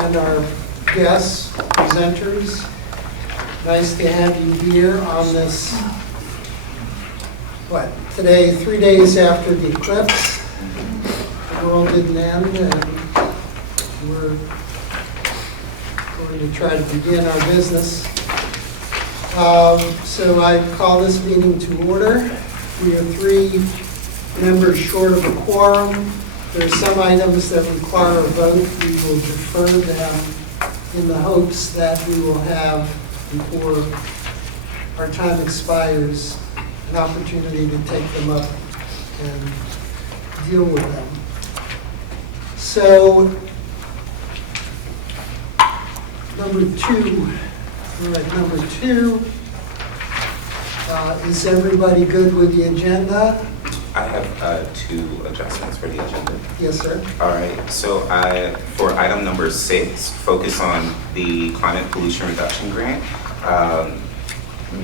and our guests, presenters. Nice to have you here on this, today, 3 days after the eclipse. The world didn't end, and we're going to try to begin our business. So I call this meeting to order. We are 3 members short of a quorum. There are some items that require a vote. We will defer them in the hopes that we will have, before our time expires, an opportunity to take them up and deal with them. So, number 2, is everybody good with the agenda? I have 2 adjustments for the agenda. Yes, sir. All right, so for item number 6, focus on the climate pollution reduction grant.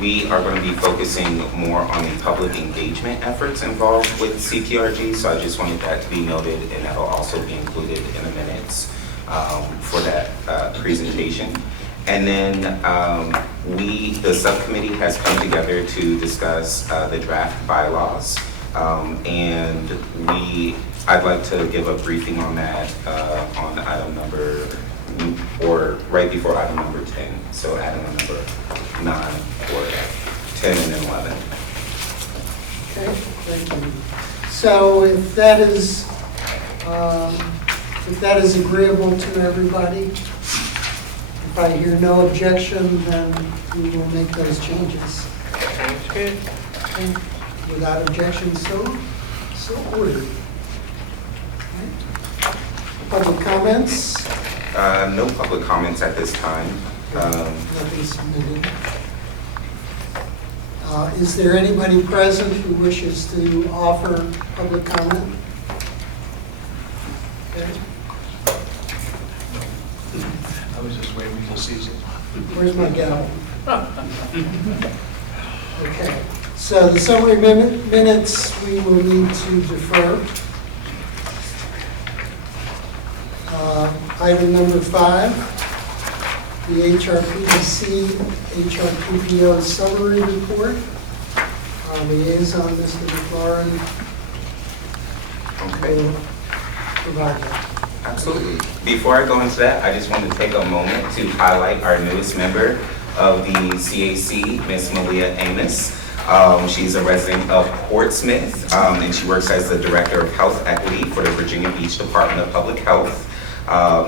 We are going to be focusing more on the public engagement efforts involved with CPRG, so I just wanted that to be noted, and that will also be included in the minutes for that presentation. And then the subcommittee has come together to discuss the draft bylaws. And I'd like to give a briefing on that on item number, or right before item number 10. So item number 9 or 10 and then 11. Okay, thank you. So if that is agreeable to everybody, if I hear no objection, then we will make those changes. Sounds good. Okay. Without objection, so ordered. Okay. Public comments? No public comments at this time. Nothing submitted. Is there anybody present who wishes to offer public comment? Okay. I was just waiting until season. Where's my gavel? Okay. So the summary minutes we will need to defer. Item number 5, the HRPDC, HRTPO summary report. Our liaison, Mr. McLaurin, will provide that. Absolutely. Before I go into that, I just want to take a moment to highlight our newest member of the CAC, Ms. Malia Amos. She's a resident of Portsmouth, and she works as the Director of Health Equity for the Virginia Beach Department of Public Health.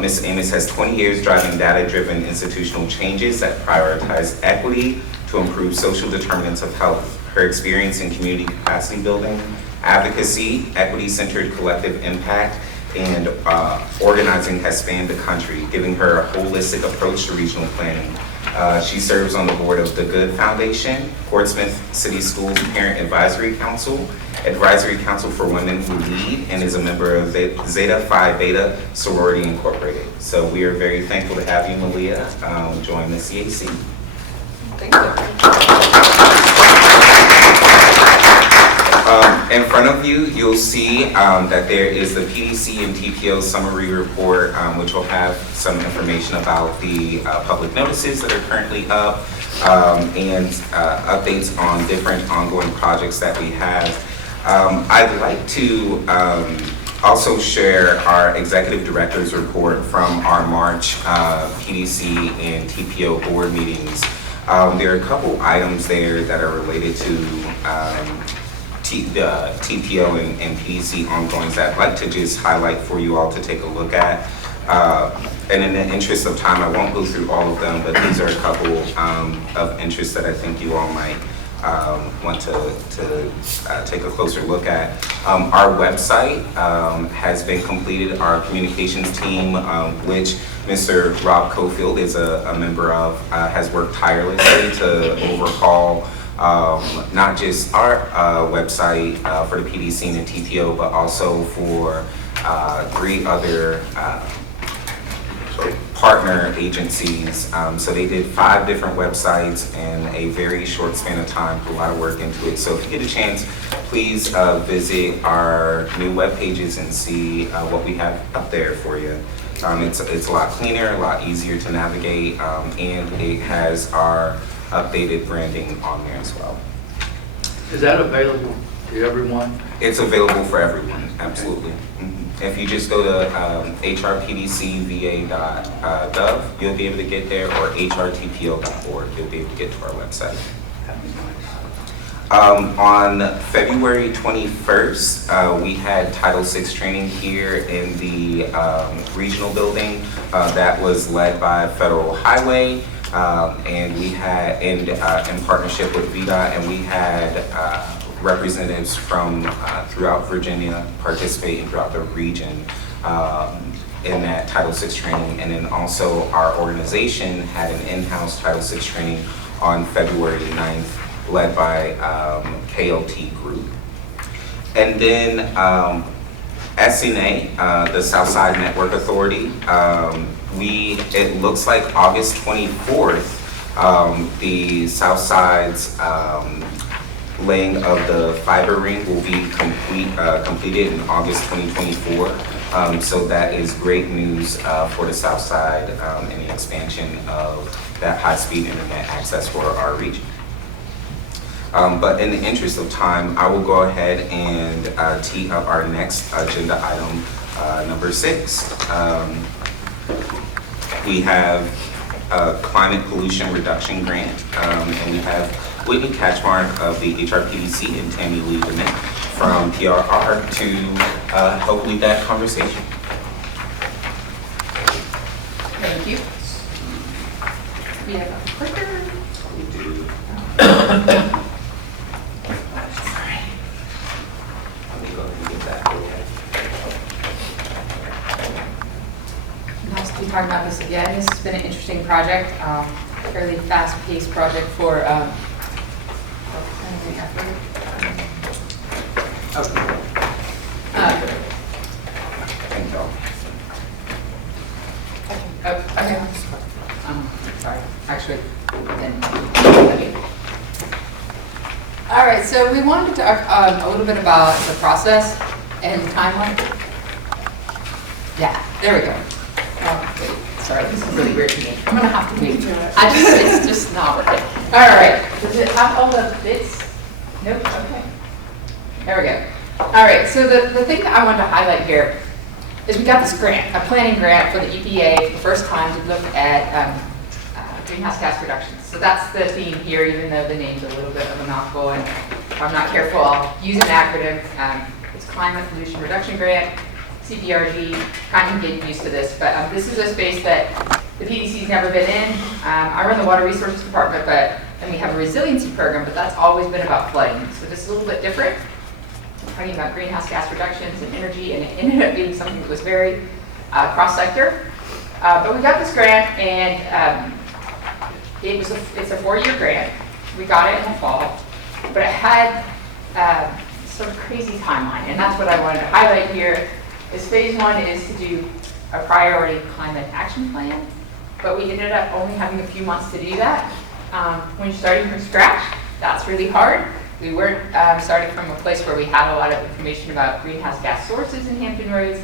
Ms. Amos has 20 years driving data-driven institutional changes that prioritize equity to improve social determinants of health. Her experience in community capacity building, advocacy, equity-centered collective impact, and organizing has spanned the country, giving her a holistic approach to regional planning. She serves on the board of the Good Foundation, Portsmouth City Schools Parent Advisory Council, Advisory Council for Women Who Lead, and is a member of Zeta Phi Beta Sorority Incorporated. So we are very thankful to have you, Malia, join the CAC. Thank you. In front of you, you'll see that there is the PDC and TPO summary report, which will have some information about the public notices that are currently up and updates on different ongoing projects that we have. I'd like to also share our executive director's report from our March PDC and TPO board meetings. There are a couple items there that are related to the TPO and PDC ongoings that I'd like to just highlight for you all to take a look at. And in the interest of time, I won't go through all of them, but these are a couple of interests that I think you all might want to take a closer look at. Our website has been completed. Our communications team, which Mr. Rob Cofield is a member of, has worked tirelessly to overhaul not just our website for the PDC and the TPO, but also for 3 other partner agencies. So they did 5 different websites in a very short span of time, put a lot of work into it. So if you get a chance, please visit our new web pages and see what we have up there for you. It's a lot cleaner, a lot easier to navigate, and it has our updated branding on there as well. Is that available to everyone? It's available for everyone, absolutely. If you just go to hrpdcva.gov, you'll be able to get there, or HRTPO.org, you'll be able to get to our website. On February 21st, we had Title VI training here in the regional building. That was led by Federal Highway, and we had, in partnership with VDOT, and we had representatives from throughout Virginia participating throughout the region in that Title VI training. And then also our organization had an in-house Title VI training on February 9th, led by KLT Group. And then SNA, the Southside Network Authority, it looks like August 24th, the Southside's laying of the fiber ring will be completed in August 2024. So that is great news for the Southside and the expansion of that high-speed internet access for our region. But in the interest of time, I will go ahead and tee up our next agenda item, number 6. We have a climate pollution reduction grant, and we have Whitney Catchmark of the HRPDC and Tammy Lee Dement from PRR to help lead that conversation. Thank you. We have a clicker. We do. Sorry. Let me go ahead and get that away. Nice to be talking about this again. This has been an interesting project, fairly fast-paced project for. Thank y'all. Okay. Sorry. Actually, then. All right. So we wanted to talk a little bit about the process and the timeline. Yeah. There we go. Wait, sorry, this is really weird to me. I'm gonna have to move. It's just not working. All right. Does it have all the bits? Nope. Okay. There we go. All right. So the thing that I wanted to highlight here is we got this grant, a planning grant for the EPA, for the first time to look at greenhouse gas reductions. So that's the theme here, even though the name's a little bit of a mouthful, and if I'm not careful, I'll use an acronym. It's Climate Pollution Reduction Grant. CPRG, kind of getting used to this, but this is a space that the PDC's never been in. I run the Water Resources Department, and we have a resiliency program, but that's always been about flooding. So this is a little bit different. I'm talking about greenhouse gas reductions and energy, and it ended up being something that was very cross-sector. But we got this grant, and it's a 4-year grant. We got it in the fall, but it had some crazy timeline, and that's what I wanted to highlight here. Is phase 1 is to do a priority climate action plan, but we ended up only having a few months to do that. When you're starting from scratch, that's really hard. We weren't starting from a place where we had a lot of information about greenhouse gas sources in Hampton Roads.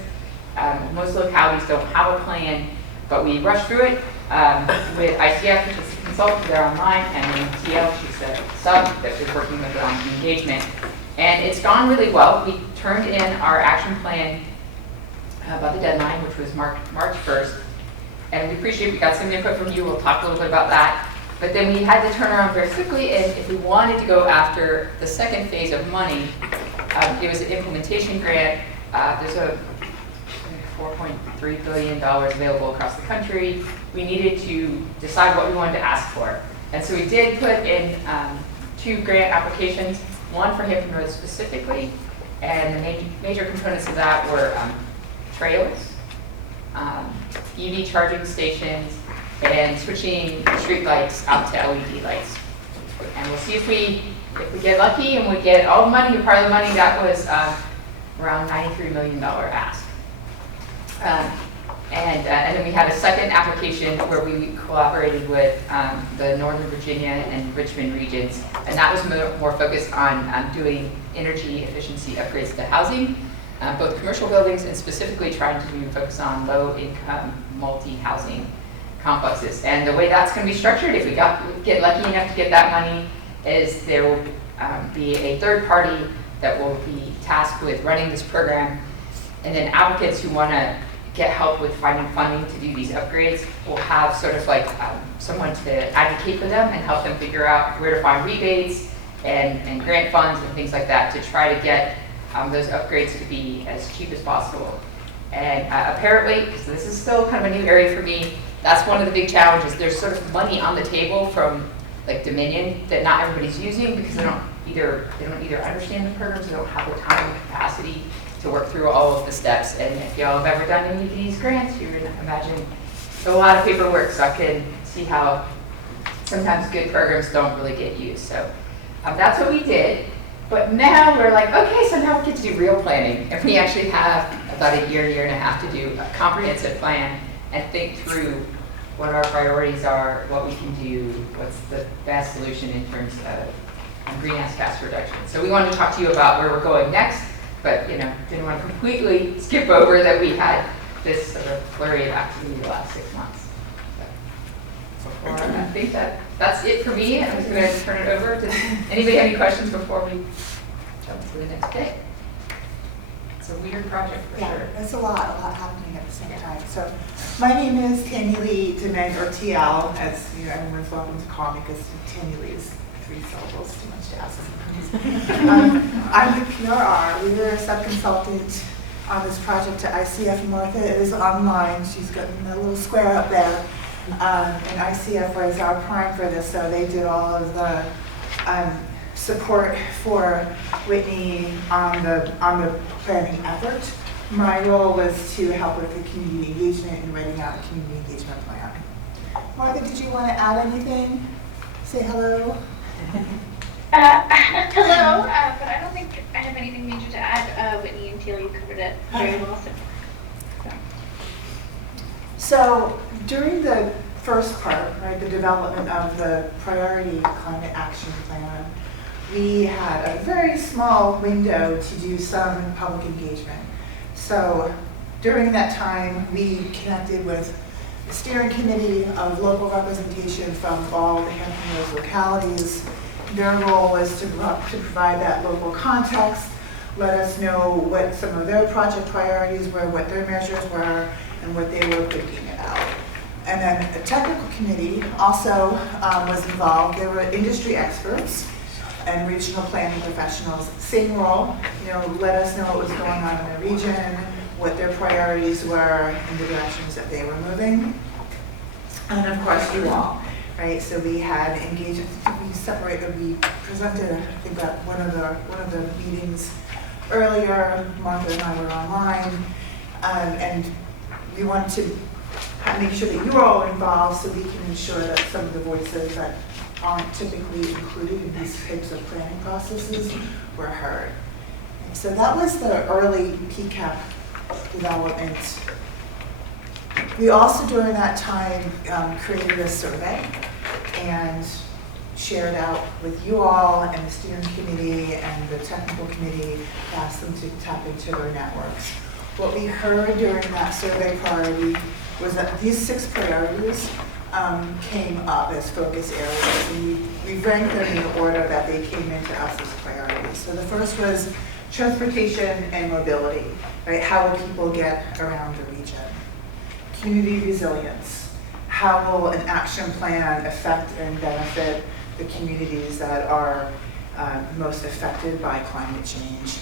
Most localities don't have a plan, but we rushed through it with ICF, which is a consultant, they're online, and then TL, she's a sub that was working with it on engagement. And it's gone really well. We turned in our action plan by the deadline, which was March 1st. And we appreciate we got some input from you. We'll talk a little bit about that. But then we had to turn around very quickly, and if we wanted to go after the second phase of money, it was an implementation grant. There's a $4.3 billion available across the country. We needed to decide what we wanted to ask for. And so we did put in 2 grant applications, one for Hampton Roads specifically, and the major components of that were trails, EV charging stations, and switching street lights out to LED lights. And we'll see if we get lucky and we get all the money, or part of the money. That was around $93 million ask. And then we had a second application where we collaborated with the Northern Virginia and Richmond regions, and that was more focused on doing energy efficiency upgrades to housing. both commercial buildings and specifically trying to focus on low-income multi-housing complexes. And the way that's going to be structured, if we get lucky enough to get that money, is there will be a third party that will be tasked with running this program, and then applicants who want to get help with finding funding to do these upgrades will have sort of like someone to advocate for them and help them figure out where to find rebates and grant funds and things like that to try to get those upgrades to be as cheap as possible. And apparently, so this is still kind of a new area for me, that's one of the big challenges. There's sort of money on the table from like Dominion that not everybody's using because they don't either understand the programs, they don't have the time and capacity to work through all of the steps. And if y'all have ever done any of these grants, you would imagine a lot of paperwork, so I can see how sometimes good programs don't really get used. So that's what we did. But now we're like, okay, so now we get to do real planning. And we actually have about a year and a half to do a comprehensive plan and think through what our priorities are, what we can do, what's the best solution in terms of greenhouse gas reduction. So we wanted to talk to you about where we're going next, but didn't want to completely skip over that we had this sort of flurry of activity the last 6 months. So I think that's it for me. I'm just going to turn it over. Does anybody have any questions before we jump to the next day? It's a weird project for sure. It's a lot happening at the same time. So my name is Tammy Lee Demeg, or TL, as everyone's welcome to call me, because Tammy Lee is 3 syllables, too much to ask sometimes. I'm with PRR. We were a sub-consultant on this project to ICF. Martha is online. She's got a little square up there. And ICF was our prime for this, so they did all of the support for Whitney on the planning effort. My role was to help with the community engagement and writing out a community engagement plan. Martha, did you want to add anything? Say hello. Hello, but I don't think I have anything major to add. Whitney and Teal, you covered it very well. So during the first part, right, the development of the priority climate action plan, we had a very small window to do some public engagement. So during that time, we connected with the steering committee of local representation from all the Hampton Roads localities. Their role was to provide that local context, let us know what some of their project priorities were, what their measures were, and what they were thinking about. And then the technical committee also was involved. There were industry experts and regional planning professionals. Same role, let us know what was going on in the region, what their priorities were, and the directions that they were moving. And of course, you all, right? So we had engaged. We presented, I think, at one of the meetings earlier. Martha and I were online, and we wanted to make sure that you're all involved so we can ensure that some of the voices that aren't typically included in these types of planning processes were heard. And so that was the early PCAP development. We also, during that time, created a survey and shared out with you all and the steering committee and the technical committee, asked them to tap into their networks. What we heard during that survey priority was that these 6 priorities came up as focus areas, and we ranked them in the order that they came into us as priorities. So the first was transportation and mobility, right? How will people get around the region? Community resilience. How will an action plan affect and benefit the communities that are most affected by climate change?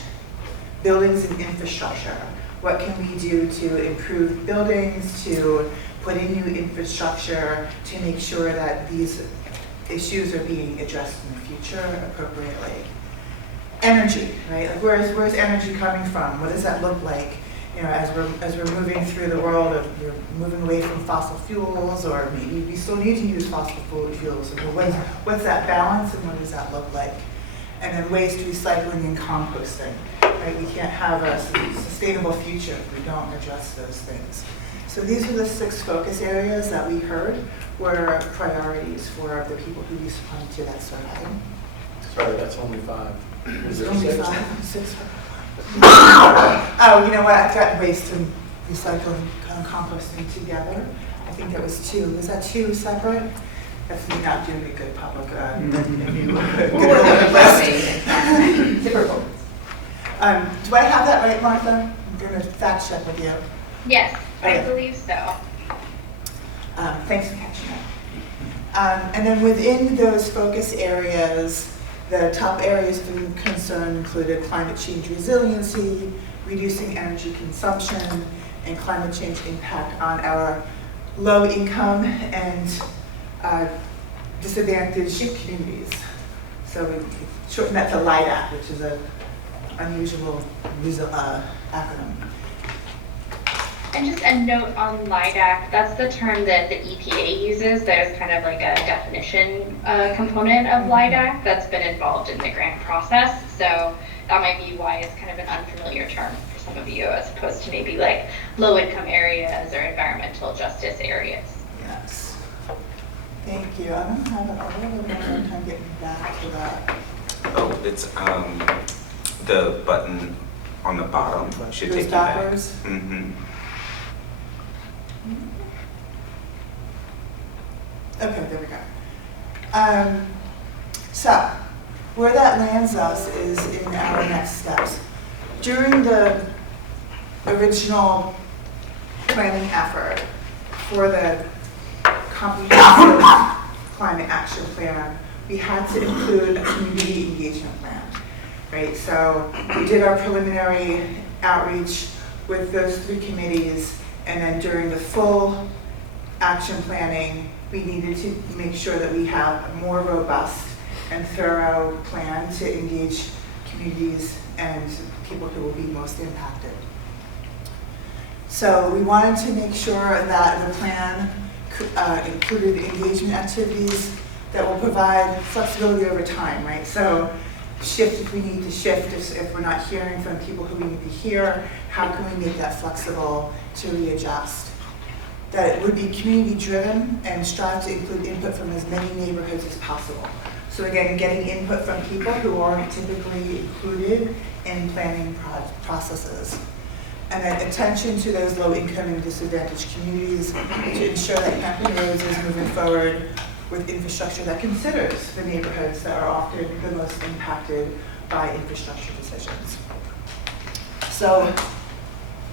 Buildings and infrastructure. What can we do to improve buildings, to put in new infrastructure, to make sure that these issues are being addressed in the future appropriately? Energy, right? Like where's energy coming from? What does that look like? As we're moving through the world of moving away from fossil fuels, or maybe we still need to use fossil fuels. And what's that balance, and what does that look like? And then waste recycling and composting. Right? We can't have a sustainable future if we don't address those things. So these are the 6 focus areas that we heard were priorities for the people who responded to that survey. Sorry, that's only 5. Is there Only 6? 5, 6. Oh, you know what, I've got waste and recycling and composting together. I think there was 2. Was that 2 separate? That's me not doing a good public, good list. Typical. Do I have that right, Martha? I'm going to fact check with you. Yes, I Okay. believe so. Thanks for catching up. And then within those focus areas, the top areas of concern included climate change resiliency, reducing energy consumption, and climate change impact on our low income and disadvantaged communities. So we shortened that to LIDAC, which is an unusual acronym. And just a note on LIDAC, that's the term that the EPA uses. There's kind of like a definition component of LIDAC that's been involved in the grant process. So that might be why it's kind of an unfamiliar term for some of you, as opposed to maybe like low-income areas or environmental justice areas. Yes. Thank you. I don't have a little bit more time getting back to that. Oh, it's the button on the bottom should Goes take you back. backwards? Mm-hmm. Okay, there we go. So, where that lands us is in our next steps. During the original planning effort for the comprehensive climate action plan, we had to include a community engagement plan, right? So we did our preliminary outreach with those 3 committees, and then during the full action planning, we needed to make sure that we have a more robust and thorough plan to engage communities and people who will be most impacted. So we wanted to make sure that the plan included engagement activities that will provide flexibility over time, right? So shift if we need to shift, if we're not hearing from people who we need to hear, how can we make that flexible to readjust? That it would be community driven and strive to include input from as many neighborhoods as possible. So again, getting input from people who aren't typically included in planning processes. And then attention to those low income and disadvantaged communities to ensure that Hampton Roads is moving forward with infrastructure that considers the neighborhoods that are often the most impacted by infrastructure decisions. So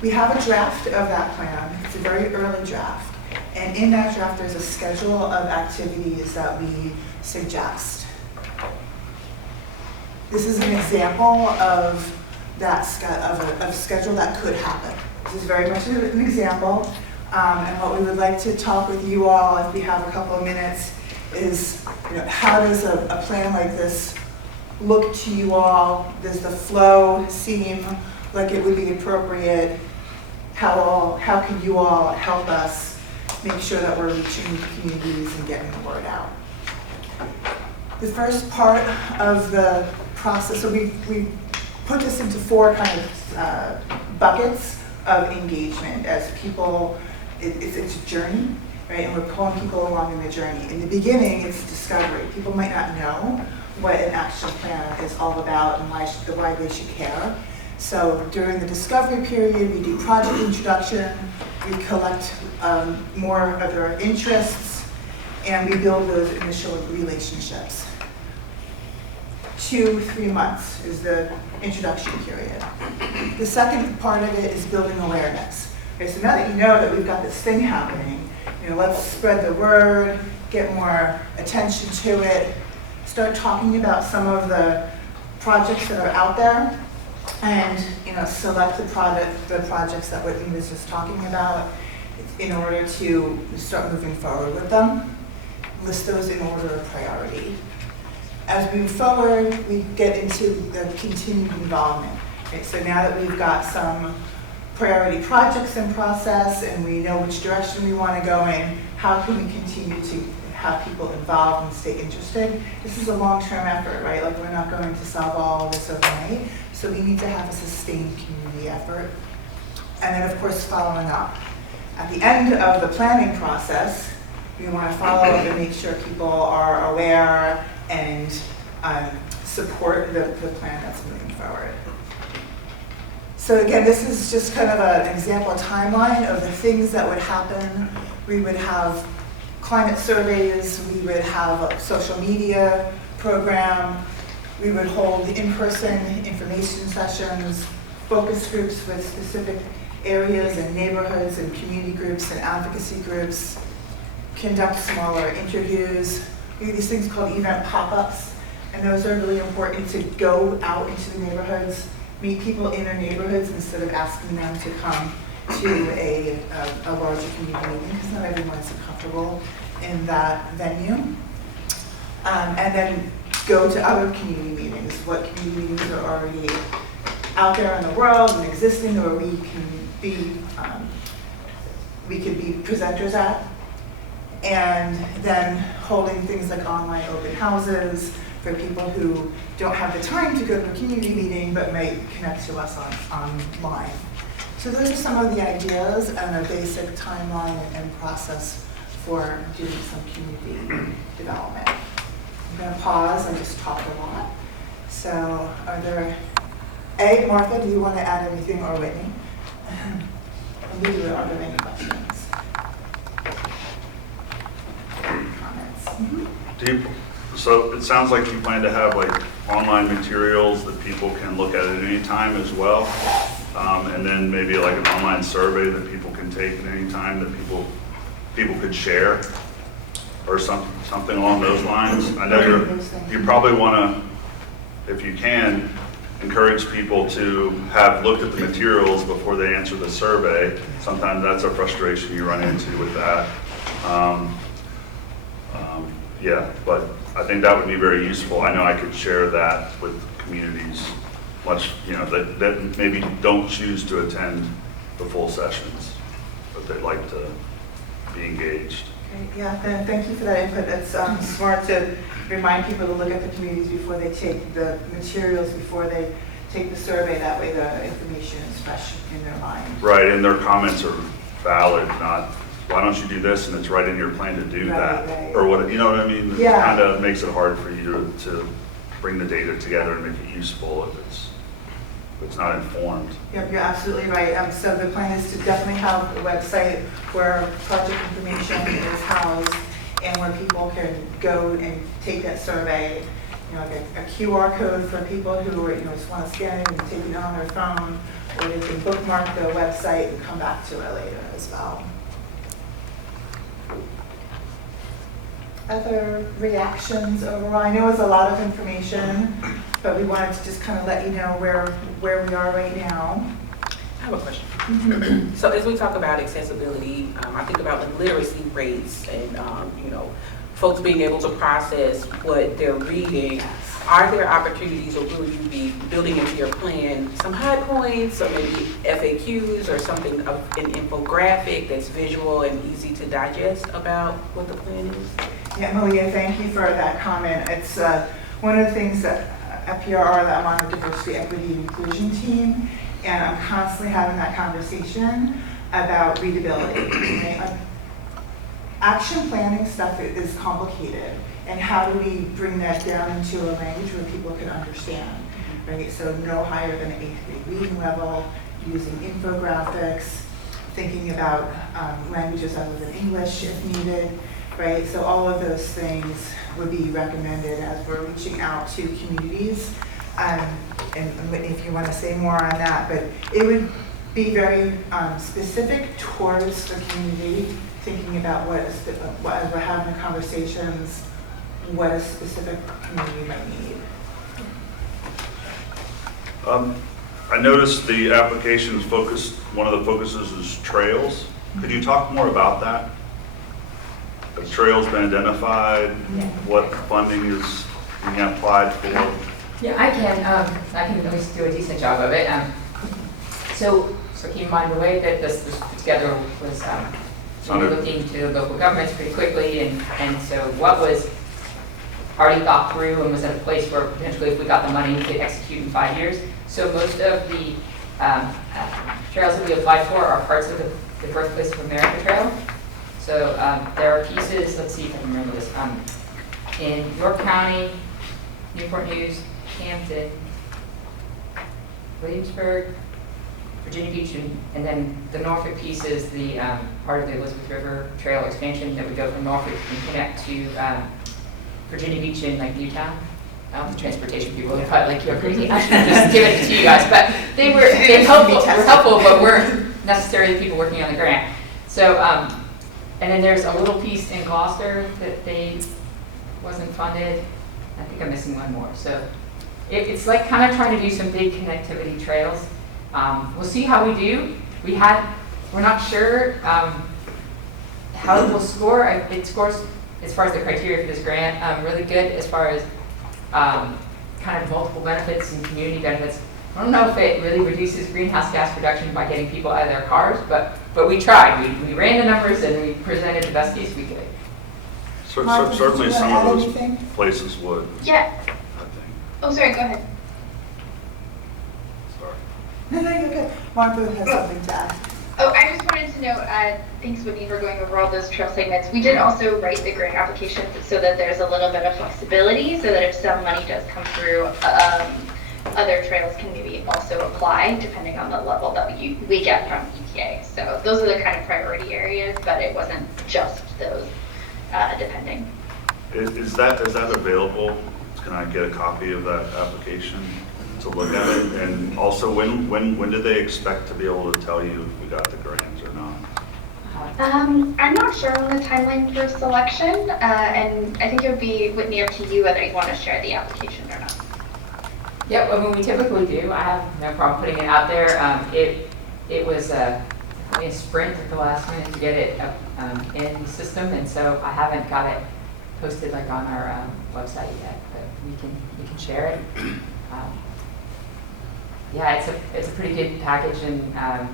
we have a draft of that plan. It's a very early draft. And in that draft, there's a schedule of activities that we suggest. This is an example of that schedule that could happen. This is very much an example. And what we would like to talk with you all, if we have a couple of minutes, is how does a plan like this look to you all? Does the flow seem like it would be appropriate? How can you all help us make sure that we're reaching communities and getting the word out? The first part of the process, so we put this into 4 kind of buckets of engagement as people, it's a journey, right? And we're pulling people along in the journey. In the beginning, it's discovery. People might not know what an action plan is all about and why they should care. So during the discovery period, we do project introduction, we collect more of their interests, and we build those initial relationships. 2-3 months is the introduction period. The second part of it is building awareness. Okay, so now that you know that we've got this thing happening, let's spread the word, get more attention to it, start talking about some of the projects that are out there, and select the projects that Whitney was just talking about in order to start moving forward with them. List those in order of priority. As we move forward, we get into the continued involvement. Okay, so now that we've got some priority projects in process and we know which direction we want to go in, how can we continue to have people involved and stay interested? This is a long-term effort, right? Like, we're not going to solve all of this overnight, so we need to have a sustained community effort. And then, of course, following up. At the end of the planning process, we want to follow up and make sure people are aware and support the plan that's moving forward. So again, this is just kind of an example timeline of the things that would happen. We would have climate surveys, we would have a social media program, we would hold in-person information sessions, focus groups with specific areas and neighborhoods and community groups and advocacy groups, conduct smaller interviews. We do these things called event pop-ups, and those are really important to go out into the neighborhoods, meet people in their neighborhoods instead of asking them to come to a larger community meeting, because not everyone is comfortable in that venue. And then go to other community meetings, what community meetings are already out there in the world and existing, or we could be presenters at. And then holding things like online open houses for people who don't have the time to go to a community meeting but may connect to us online. So those are some of the ideas and a basic timeline and process for doing some community development. I'm going to pause, I just talked a lot. So are there, Martha, do you want to add anything, or Whitney? Are there any questions? Comments? So it sounds like you plan to have like online materials that people can look at any time as well, and then maybe like an online survey that people can take at any time that people could share, or something along those lines. I know you probably want to, if you can, encourage people to have looked at the materials before they answer the survey. Sometimes that's a frustration you run into with that. Yeah, but I think that would be very useful. I know I could share that with communities, that maybe don't choose to attend the full sessions, but they'd like to be engaged. Great. Yeah, thank you for that input. It's smart to remind people to look at the communities before they take the materials, before they take the survey. That way the information is fresh in their mind. Right, and their comments are valid, not, why don't you do this, and it's right in your plan to do that. Right. Or what, you know what I mean? Yeah. It kind of makes it hard for you to bring the data together and make it useful if it's not informed. Yep, you're absolutely right. So the plan is to definitely have a website where project information is housed and where people can go and take that survey, like a QR code for people who just want to scan it and take it on their phone, or they can bookmark the website and come back to it later as well. Other reactions overall? I know it's a lot of information, but we wanted to just kind of let you know where we are right now. I have a question. So as we talk about accessibility, I think about like literacy rates and folks being able to process what they're reading. Are there opportunities, or will you be building into your plan some high points, or maybe FAQs, or something of an infographic that's visual and easy to digest about what the plan is? Yeah, Malia, thank you for that comment. It's one of the things that at PRR that I'm on the diversity, equity, and inclusion team, and I'm constantly having that conversation about readability. Okay? Action planning stuff is complicated, and how do we bring that down into a language where people can understand, right? So no higher than an 8th grade reading level, using infographics, thinking about languages other than English if needed, right? So all of those things would be recommended as we're reaching out to communities. And if you want to say more on that, but it would be very specific towards the community, thinking about as we're having the conversations, what a specific community might need. I noticed the application's focused, one of the focuses is trails. Could you talk more about that? Have trails been identified? Yeah. What funding is being applied for? Yeah, I can at least do a decent job of it. So keep in mind, the way that this was put together was we were looking to local governments pretty quickly, and so what was already thought through and was at a place where potentially if we got the money, we could execute in 5 years. So most of the trails that we applied for are parts of the Birthplace of America Trail. So there are pieces, let's see if I can remember this, in York County, Newport News, Hampton, Williamsburg, Virginia Beach, and then the Norfolk piece is the part of the Elizabeth River Trail expansion that would go from Norfolk and connect to Virginia Beach and like Newtown. The transportation people would probably like, you're crazy, I should just give it to you guys, but they're helpful, but weren't necessarily the people working on the grant. So, and then there's a little piece in Gloucester that they wasn't funded. I think I'm missing one more. So it's like kind of trying to do some big connectivity trails. We'll see how we do. We're not sure how it will score. It scores, as far as the criteria for this grant, really good as far as kind of multiple benefits and community benefits. I don't know if it really reduces greenhouse gas production by getting people out of their cars, but we tried. We ran the numbers and we presented the best case we could. Martha, Certainly did you some add of those anything? places would, Yeah. I think. Oh, sorry, go ahead. Sorry. No, you're good. Martha has something to add. Oh, I just wanted to note, thanks Whitney for going over all those trail segments. We did also write the grant application so that there's a little bit of flexibility, so that if some money does come through, other trails can maybe also apply depending on the level that we get from EPA. So those are the kind of priority areas, but it wasn't just those, depending. Is that available? Can I get a copy of that application to look at it? And also, when do they expect to be able to tell you if we got the grant or not? I'm not sure on the timeline for selection, and I think it would be, Whitney, up to you whether you want to share the application or not. Yep, I mean, we typically do. I have no problem putting it out there. It was a sprint at the last minute to get it in the system, and so I haven't got it posted like on our website yet, but we can share it. Yeah, it's a pretty good package, and yeah,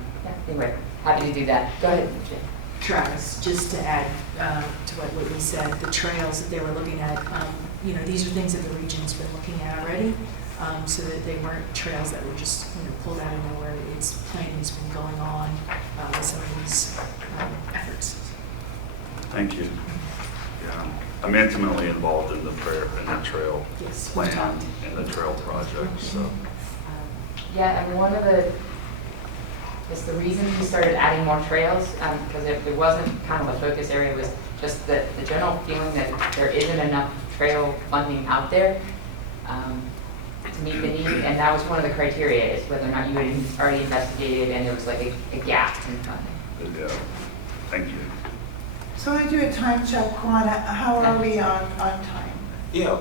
anyway, happy to do that. Go ahead, Jim. Travis, just to add to what Whitney said, the trails that they were looking at, these are things that the region's been looking at already, so that they weren't trails that were just pulled out of nowhere. It's planning's been going on with some of these efforts. Thank you. Yeah, I'm intimately involved in the trail Yes, we plan talked. and the trail project. So Yeah, I mean, one of the reason we started adding more trails, because it wasn't kind of a focus area, was just the general feeling that there isn't enough trail funding out there to meet the need, and that was one of the criteria, is whether or not you had already investigated and there was like a gap in funding. yeah, thank you. So I do a time check, Juan. How are we on time? Yeah,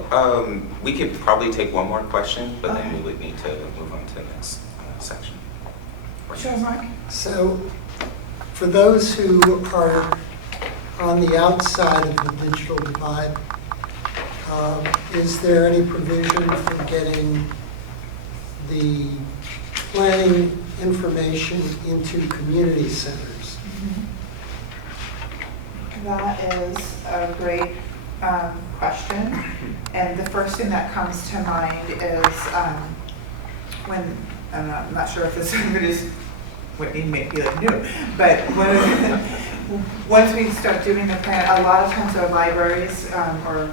we could probably take one more question, but then we would need to move on to the next section. Sure, Mark. So, for those who are on the outside of the digital divide, is there any provision for getting the planning information into community centers? That is a great question. And the first thing that comes to mind is when, and I'm not sure if this is Whitney may be like new, but once we start doing the plan, a lot of times our libraries are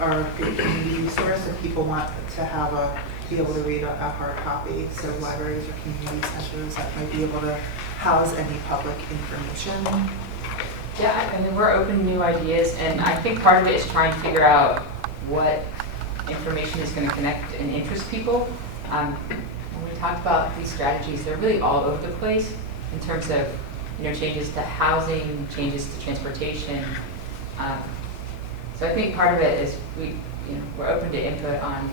a good community resource if people want to be able to read a hard copy. So libraries or community centers that might be able to house any public information. Yeah, I mean, we're open to new ideas, and I think part of it is trying to figure out what information is going to connect and interest people. When we talked about these strategies, they're really all over the place in terms of changes to housing, changes to transportation. So I think part of it is we're open to input on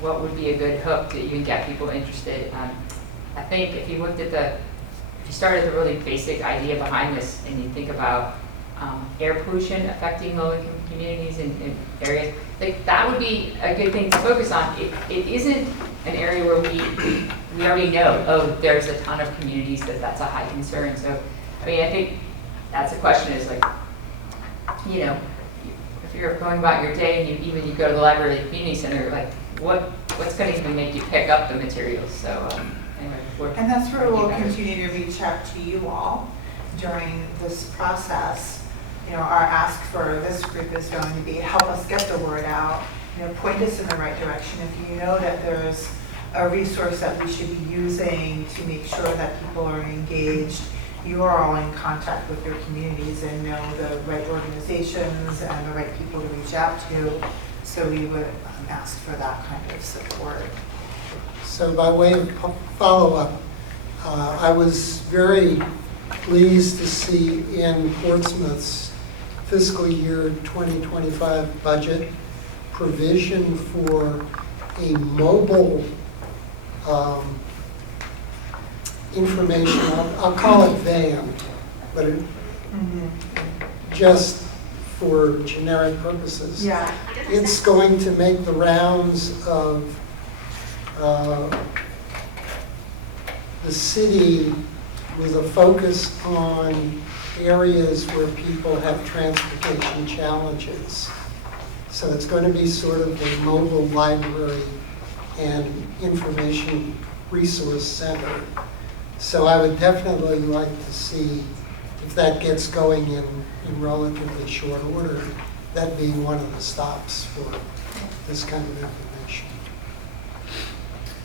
what would be a good hook to even get people interested. I think if you looked at if you started the really basic idea behind this and you think about air pollution affecting low-income communities in areas, like that would be a good thing to focus on. It isn't an area where we already know, there's a ton of communities that's a high concern. So, I mean, I think that's a question is like, if you're going about your day and you go to the library or the community center, like what's going to even make you pick up the materials? So, anyway. And that's where we'll continue to reach out to you all during this process. Our ask for this group is going to be help us get the word out, point us in the right direction. If you know that there's a resource that we should be using to make sure that people are engaged. You are all in contact with your communities and know the right organizations and the right people to reach out to. So we would ask for that kind of support. So by way of follow-up, I was very pleased to see in Portsmouth's fiscal year 2025 budget provision for a mobile information, I'll call it van, but it, just for generic purposes. Yeah. It's going to make the rounds of the city with a focus on areas where people have transportation challenges. So it's going to be sort of a mobile library and information resource center. So I would definitely like to see if that gets going in relatively short order, that being one of the stops for this kind of information.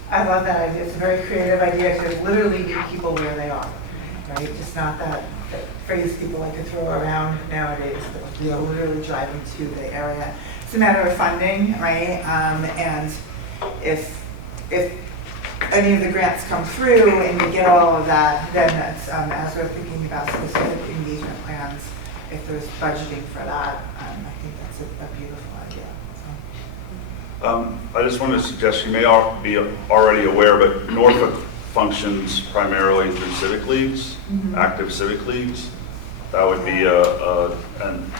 I love that idea. It's a very creative idea to literally meet people where they are, right? It's not that phrase people like to throw around nowadays, but literally driving to the area. It's a matter of funding, right? And if any of the grants come through and you get all of that, then that's, as we're thinking about specific engagement plans, if there's budgeting for that, I think that's a beautiful idea. I just want to suggest, you may be already aware, but Norfolk functions primarily through civic leagues, active civic leagues. That would be and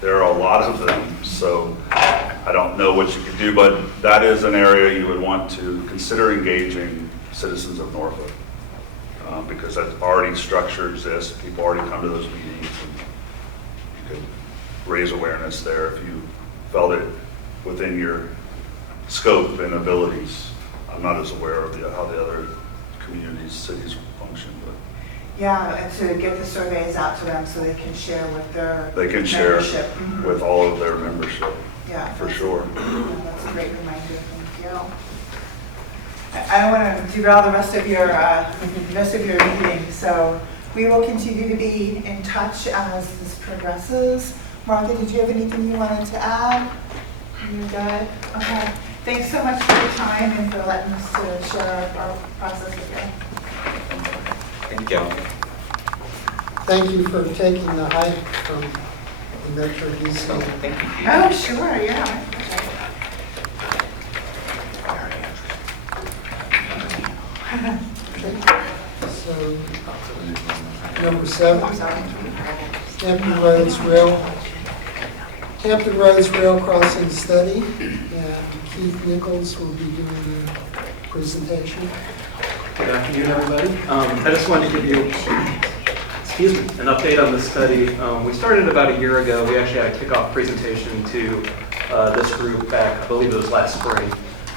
there are a lot of them, so I don't know what you could do, but that is an area you would want to consider engaging citizens of Norfolk, because that already structure exists. People already come to those meetings, and you could raise awareness there if you felt it within your scope and abilities. I'm not as aware of how the other communities, cities function, but yeah, and to get the surveys out to them so they can share with their membership. With all of their membership. Yeah, for sure. That's a great reminder. Thank you. I don't want to derail the rest of your meeting, so we will continue to be in touch as this progresses. Martha, did you have anything you wanted to add? You're good? Okay. Thanks so much for your time and for letting us to share our process with you. Thank you. Thank you for taking the hike from the Metro DC. Thank you. Oh, sure, yeah. So, number 7, Hampton Roads Rail Crossing Study, and Keith Nichols will be doing the presentation. Good afternoon, everybody. I just wanted to give you, an update on the study. We started about a year ago. We actually had a kickoff presentation to this group back, I believe it was last spring.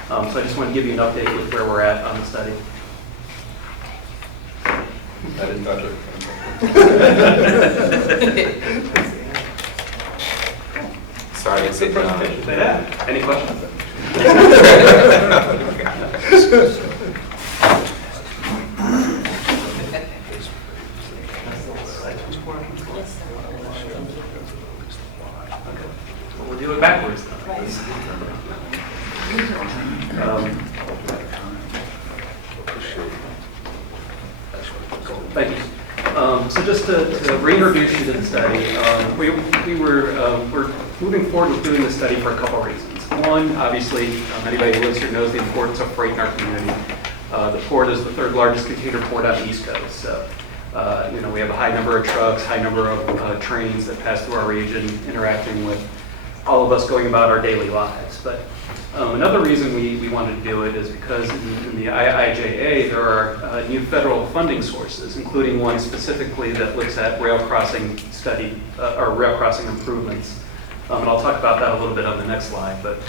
So I just want to give you an update with where we're at on the study. I didn't touch it. Sorry, it's a presentation. Yeah. Any questions? We'll do it backwards. Thank you. So just to reintroduce you to the study, we're moving forward with doing this study for a couple of reasons. One, obviously, anybody who lives here knows the importance of freight in our community. The port is the 3rd largest container port on the East Coast. So, we have a high number of trucks, high number of trains that pass through our region, interacting with all of us going about our daily lives. But another reason we wanted to do it is because in the IIJA, there are new federal funding sources, including one specifically that looks at rail crossing study, or rail crossing improvements. And I'll talk about that a little bit on the next slide. But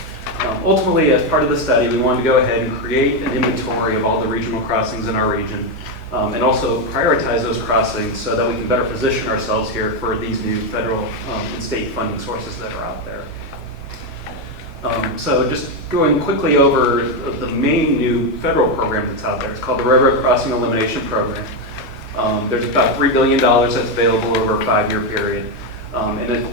ultimately, as part of the study, we wanted to go ahead and create an inventory of all the regional crossings in our region, and also prioritize those crossings so that we can better position ourselves here for these new federal and state funding sources that are out there. So just going quickly over the main new federal program that's out there. It's called the Railroad Crossing Elimination Program. There's about $3 billion that's available over a 5-year period.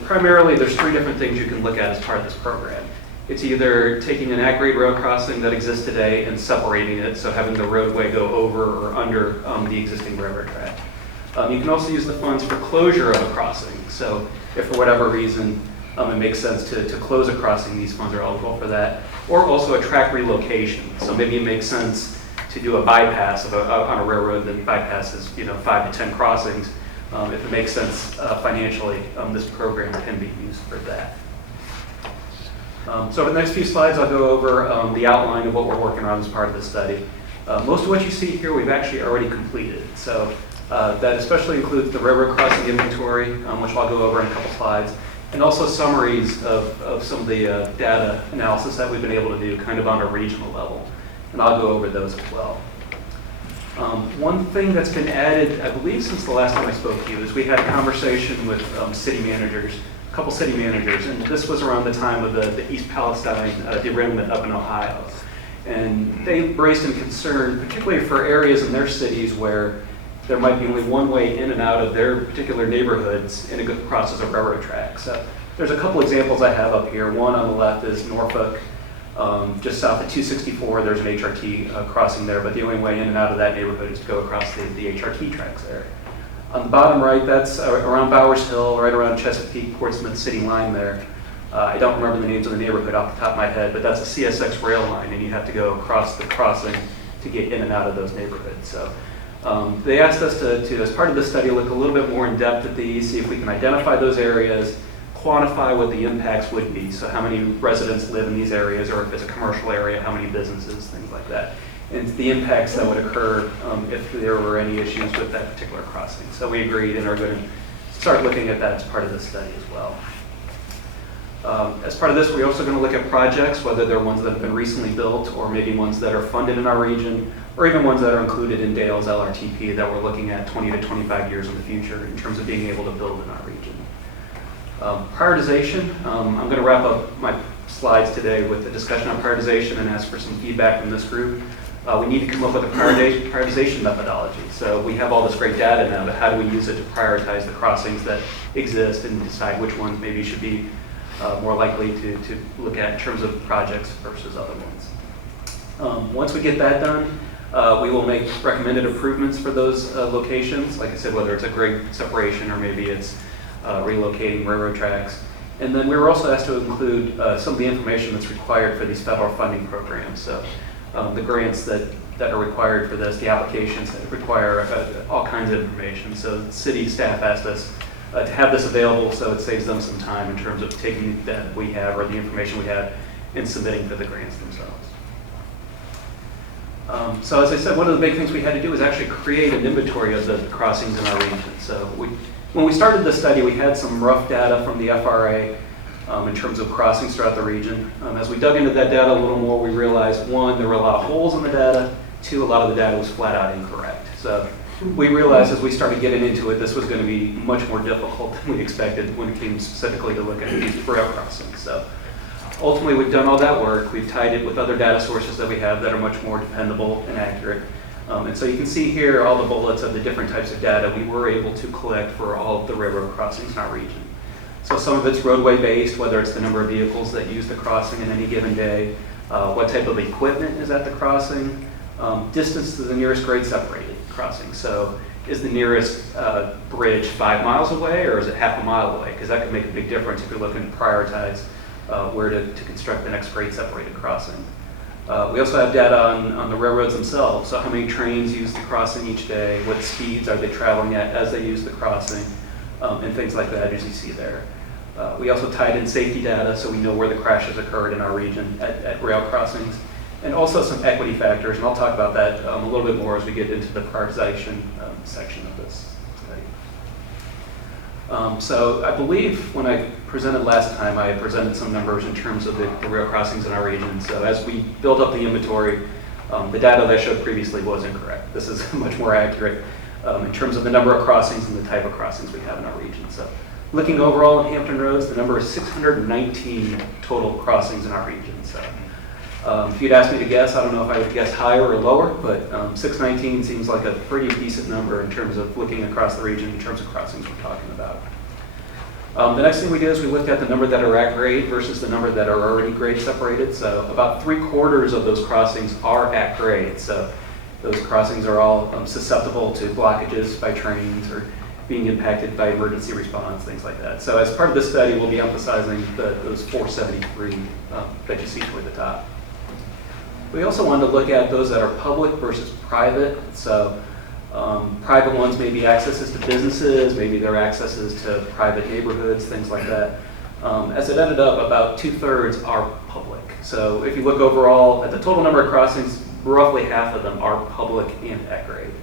Primarily, there's 3 different things you can look at as part of this program. It's either taking an at-grade rail crossing that exists today and separating it, so having the roadway go over or under the existing railroad track. You can also use the funds for closure of a crossing. So if for whatever reason it makes sense to close a crossing, these funds are eligible for that. Or also a track relocation. So maybe it makes sense to do a bypass on a railroad that bypasses 5 to 10 crossings. If it makes sense financially, this program can be used for that. So for the next few slides, I'll go over the outline of what we're working on as part of the study. Most of what you see here, we've actually already completed. So that especially includes the railroad crossing inventory, which I'll go over in a couple slides, and also summaries of some of the data analysis that we've been able to do kind of on a regional level. And I'll go over those as well. One thing that's been added, I believe since the last time I spoke to you, is we had a conversation with city managers, a couple city managers, and this was around the time of the East Palestine derailment up in Ohio. And they raised a concern, particularly for areas in their cities where there might be only one way in and out of their particular neighborhoods and it crosses a railroad track. So there's a couple examples I have up here. One on the left is Norfolk, just south of 264. There's an HRT crossing there, but the only way in and out of that neighborhood is to go across the HRT tracks there. On the bottom right, that's around Bowers Hill, right around Chesapeake, Portsmouth City line there. I don't remember the names of the neighborhood off the top of my head, but that's a CSX rail line, and you have to go across the crossing to get in and out of those neighborhoods. So they asked us to, as part of the study, look a little bit more in depth at these, see if we can identify those areas, quantify what the impacts would be. So how many residents live in these areas, or if it's a commercial area, how many businesses, things like that. And the impacts that would occur if there were any issues with that particular crossing. So we agreed and are going to start looking at that as part of the study as well. As part of this, we're also going to look at projects, whether they're ones that have been recently built or maybe ones that are funded in our region, or even ones that are included in Dale's LRTP that we're looking at 20 to 25 years in the future in terms of being able to build in our region. Prioritization, I'm going to wrap up my slides today with a discussion on prioritization and ask for some feedback from this group. We need to come up with a prioritization methodology. So we have all this great data now, but how do we use it to prioritize the crossings that exist and decide which ones maybe should be more likely to look at in terms of projects versus other ones. Once we get that done, we will make recommended improvements for those locations. Like I said, whether it's a grade separation or maybe it's relocating railroad tracks. And then we were also asked to include some of the information that's required for these federal funding programs. So the grants that are required for this, the applications that require all kinds of information. So the city staff asked us to have this available so it saves them some time in terms of taking that we have or the information we have and submitting for the grants themselves. So as I said, one of the big things we had to do was actually create an inventory of the crossings in our region. So when we started the study, we had some rough data from the FRA in terms of crossings throughout the region. As we dug into that data a little more, we realized, one, there were a lot of holes in the data. Two, a lot of the data was flat out incorrect. So we realized as we started getting into it, this was going to be much more difficult than we expected when it came specifically to look at these rail crossings. So ultimately, we've done all that work. We've tied it with other data sources that we have that are much more dependable and accurate. And so you can see here all the bullets of the different types of data we were able to collect for all of the railroad crossings in our region. So some of it's roadway based, whether it's the number of vehicles that use the crossing in any given day, what type of equipment is at the crossing, distance to the nearest grade separated crossing. So is the nearest bridge 5 miles away or is it half a mile away? Because that could make a big difference if you're looking to prioritize where to construct the next grade separated crossing. We also have data on the railroads themselves. So how many trains use the crossing each day? What speeds are they traveling at as they use the crossing? And things like that, as you see there. We also tied in safety data so we know where the crashes occurred in our region at rail crossings. And also some equity factors, and I'll talk about that a little bit more as we get into the prioritization section of this study. So I believe when I presented last time, I presented some numbers in terms of the rail crossings in our region. So as we built up the inventory, the data that I showed previously was incorrect. This is much more accurate in terms of the number of crossings and the type of crossings we have in our region. So Looking overall in Hampton Roads, the number is 619 total crossings in our region. So if you'd asked me to guess, I don't know if I would guess higher or lower, but 619 seems like a pretty decent number in terms of looking across the region in terms of crossings we're talking about. The next thing we did is we looked at the number that are at grade versus the number that are already grade separated. So about 3/4 of those crossings are at grade. So those crossings are all susceptible to blockages by trains or being impacted by emergency response, things like that. So as part of this study, we'll be emphasizing those 473 that you see toward the top. We also wanted to look at those that are public versus private. So private ones may be accesses to businesses, maybe they're accesses to private neighborhoods, things like that. As it ended up, about 2/3 are public. So if you look overall at the total number of crossings, roughly half of them are public and at grade.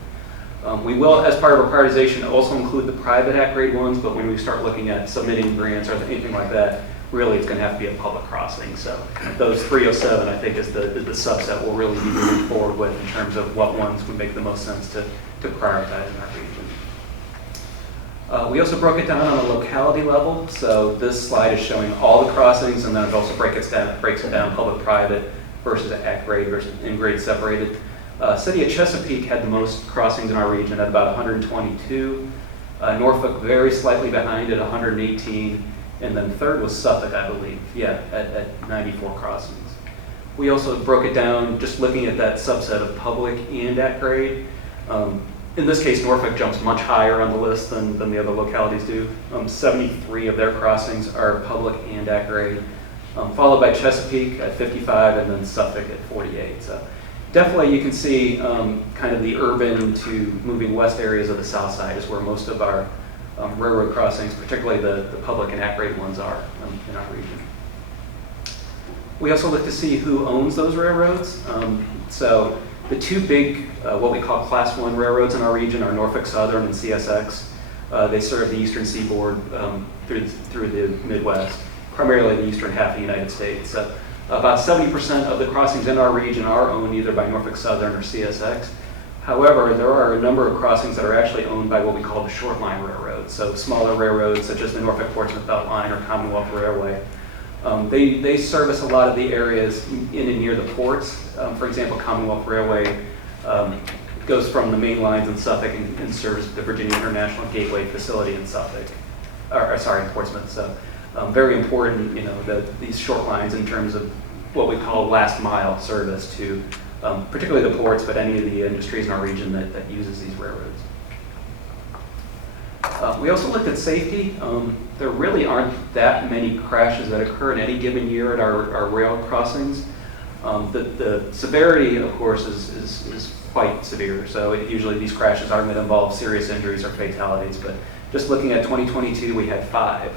We will, as part of our prioritization, also include the private at-grade ones, but when we start looking at submitting grants or anything like that, really it's going to have to be a public crossing. So those 307, I think, is the subset we'll really be moving forward with in terms of what ones would make the most sense to prioritize in our region. We also broke it down on a locality level. So this slide is showing all the crossings, and then it also breaks it down public-private versus at-grade versus in-grade separated. City of Chesapeake had the most crossings in our region at about 122. Norfolk very slightly behind at 118. And then third was Suffolk, I believe, at 94 crossings. We also broke it down just looking at that subset of public and at grade. In this case, Norfolk jumps much higher on the list than the other localities do. 73 of their crossings are public and at grade, followed by Chesapeake at 55 and then Suffolk at 48. So definitely you can see kind of the urban to moving west areas of the south side is where most of our railroad crossings, particularly the public and at-grade ones, are in our region. We also look to see who owns those railroads. So the two big, what we call Class 1 railroads in our region are Norfolk Southern and CSX. They serve the eastern seaboard through the Midwest, primarily the eastern half of the United States. So about 70% of the crossings in our region are owned either by Norfolk Southern or CSX. However, there are a number of crossings that are actually owned by what we call the short line railroads. So smaller railroads such as the Norfolk Portsmouth Belt Line or Commonwealth Railway. They service a lot of the areas in and near the ports. For example, Commonwealth Railway goes from the main lines in Suffolk and serves the Virginia International Gateway facility in Portsmouth. So very important, these short lines in terms of what we call last mile service to particularly the ports, but any of the industries in our region that uses these railroads. We also looked at safety. There really aren't that many crashes that occur in any given year at our rail crossings. The severity, of course, is quite severe. So usually these crashes aren't going to involve serious injuries or fatalities, but just looking at 2022, we had 5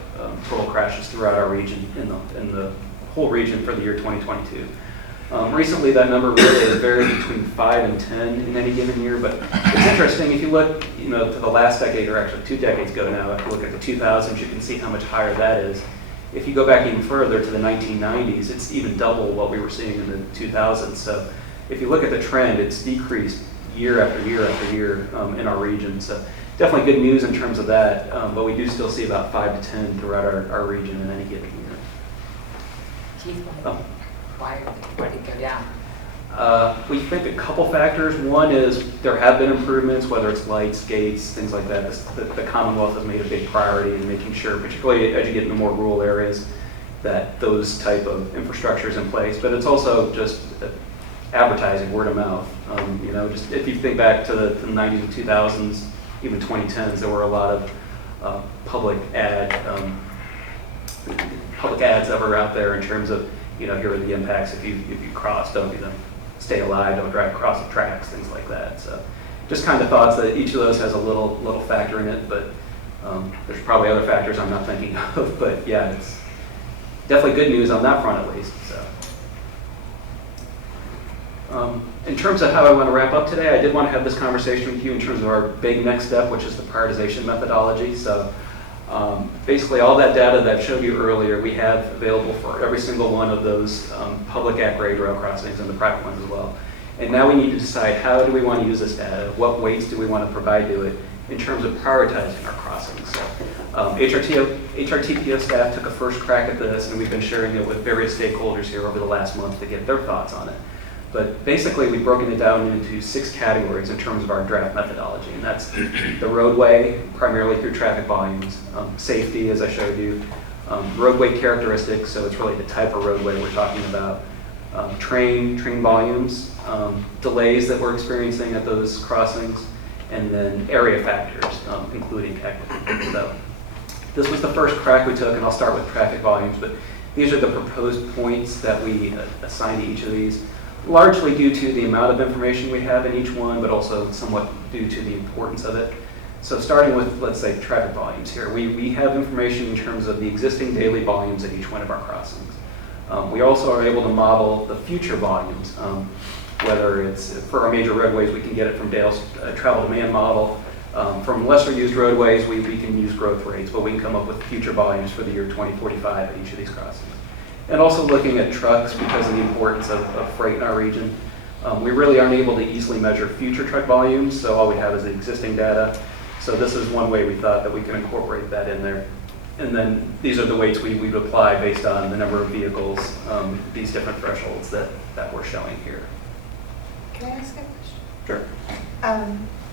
total crashes throughout our region in the whole region for the year 2022. Recently, that number really has varied between 5 and 10 in any given year, but it's interesting. If you look, to the last decade, or actually 2 decades ago now, if you look at the 2000s, you can see how much higher that is. If you go back even further to the 1990s, it's even double what we were seeing in the 2000s. So if you look at the trend, it's decreased year after year after year in our region. So definitely good news in terms of that, but we do still see about 5 to 10 throughout our region in any given year. Chief, why did it go down? We think a couple factors. One is there have been improvements, whether it's lights, gates, things like that. The Commonwealth has made a big priority in making sure, particularly as you get into more rural areas, that those type of infrastructure is in place. But it's also just advertising, word of mouth. Just if you think back to the 90s and 2000s, even 2010s, there were a lot of public ads that were out there in terms of, here are the impacts if you cross, don't do them. Stay alive, don't drive across the tracks, things like that. So just kind of thoughts that each of those has a little factor in it, but there's probably other factors I'm not thinking of. But yeah, it's definitely good news on that front at least. So in terms of how I want to wrap up today, I did want to have this conversation with you in terms of our big next step, which is the prioritization methodology. So basically all that data that I showed you earlier, we have available for every single one of those public at-grade rail crossings and the private ones as well. And now we need to decide, how do we want to use this data? What weights do we want to provide to it in terms of prioritizing our crossings? So, HRTPO staff took a first crack at this, and we've been sharing it with various stakeholders here over the last month to get their thoughts on it. But basically, we've broken it down into 6 categories in terms of our draft methodology, and that's the roadway, primarily through traffic volumes, safety, as I showed you, roadway characteristics, so it's really the type of roadway we're talking about, train volumes, delays that we're experiencing at those crossings, and then area factors, including equity. So this was the first crack we took, and I'll start with traffic volumes, but these are the proposed points that we assign to each of these, largely due to the amount of information we have in each one, but also somewhat due to the importance of it. So starting with, let's say, traffic volumes here. We have information in terms of the existing daily volumes at each one of our crossings. We also are able to model the future volumes, whether it's for our major roadways, we can get it from Dale's travel demand model. From lesser used roadways, we can use growth rates, but we can come up with future volumes for the year 2045 at each of these crossings. And also looking at trucks because of the importance of freight in our region. We really aren't able to easily measure future truck volumes, so all we have is the existing data. So this is one way we thought that we can incorporate that in there. And then these are the weights we would apply based on the number of vehicles, these different thresholds that we're showing here. Can I ask a question? Sure.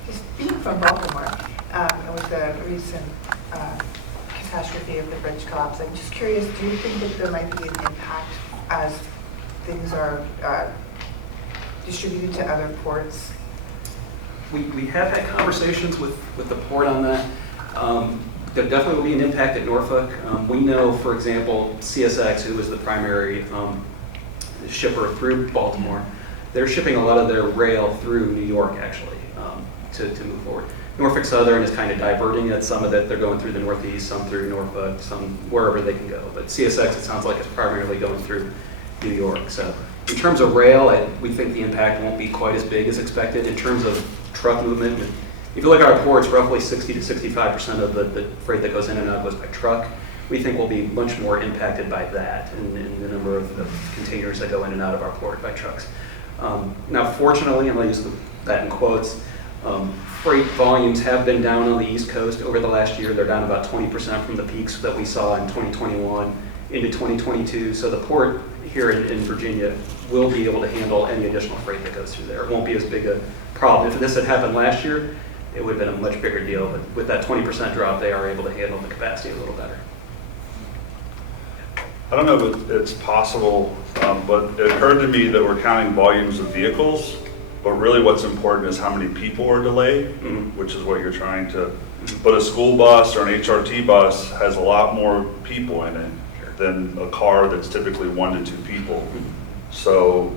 Just being from Baltimore, and with the recent catastrophe of the bridge collapse, I'm just curious, do you think that there might be an impact as things are distributed to other ports? We have had conversations with the port on that. There definitely will be an impact at Norfolk. We know, for example, CSX, who is the primary shipper through Baltimore, they're shipping a lot of their rail through New York, actually, to move forward. Norfolk Southern is kind of diverting it. Some of it, they're going through the Northeast, some through Norfolk, some wherever they can go. But CSX, it sounds like it's primarily going through New York. So in terms of rail, we think the impact won't be quite as big as expected. In terms of truck movement, if you look at our ports, roughly 60 to 65% of the freight that goes in and out goes by truck. We think we'll be much more impacted by that in the number of containers that go in and out of our port by trucks. Now, fortunately, and I'll use that in quotes, freight volumes have been down on the East Coast over the last year. They're down about 20% from the peaks that we saw in 2021 into 2022. So the port here in Virginia will be able to handle any additional freight that goes through there. It won't be as big a problem. If this had happened last year, it would have been a much bigger deal. But with that 20% drop, they are able to handle the capacity a little better. I don't know if it's possible, but it occurred to me that we're counting volumes of vehicles, but really what's important is how many people are delayed, which is what you're trying to, but a school bus or an HRT bus has a lot more people in it than a car that's typically 1 to 2 people. So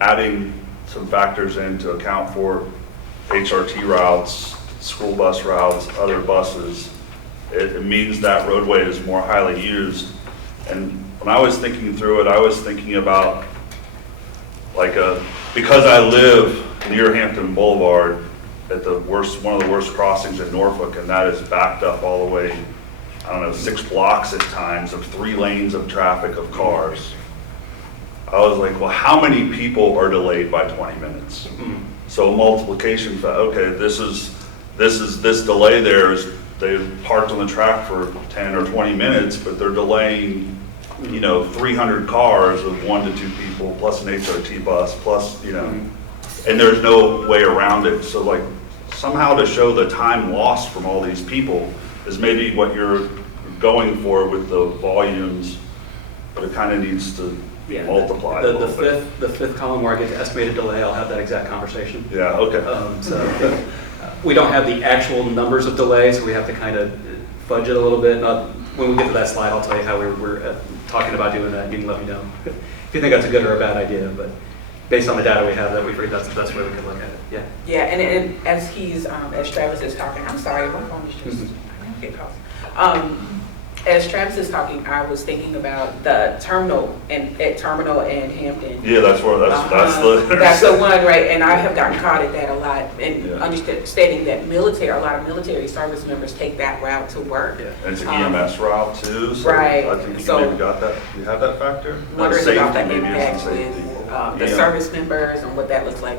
adding some factors in to account for HRT routes, school bus routes, other buses, it means that roadway is more highly used. And when I was thinking through it, I was thinking about because I live near Hampton Boulevard at one of the worst crossings in Norfolk, and that is backed up all the way, 6 blocks at times of 3 lanes of traffic of cars. I was like, well, how many people are delayed by 20 minutes? So multiplication, okay, this delay there is they parked on the track for 10 or 20 minutes, but they're delaying 300 cars with 1 to 2 people, plus an HRT bus, plus, and there's no way around it. So somehow to show the time lost from all these people is maybe what you're going for with the volumes, but it kind of needs to multiply a little bit. The fifth column where I get to estimated delay, I'll have that exact conversation. Yeah, okay. We don't have the actual numbers of delays, so we have to kind of fudge it a little bit. When we get to that slide, I'll tell you how we're talking about doing that. You can let me know if you think that's a good or a bad idea. But based on the data we have, that we figured that's the best way we can look at it. Yeah. Yeah, and as Travis is talking, I'm sorry, my phone is just, I get calls. as Travis is talking, I was thinking about the terminal at Terminal and Hampton. Yeah, that's the. That's the one, right? And I have gotten caught at that a lot, and Yeah. understanding that a lot of military service members take that route to work. Yeah, and it's an EMS route too, so Right. I think you So- maybe got that, you have that factor? Wondering Safety, about the maybe it's impact some safety. with the Yeah. service members and what that looks like.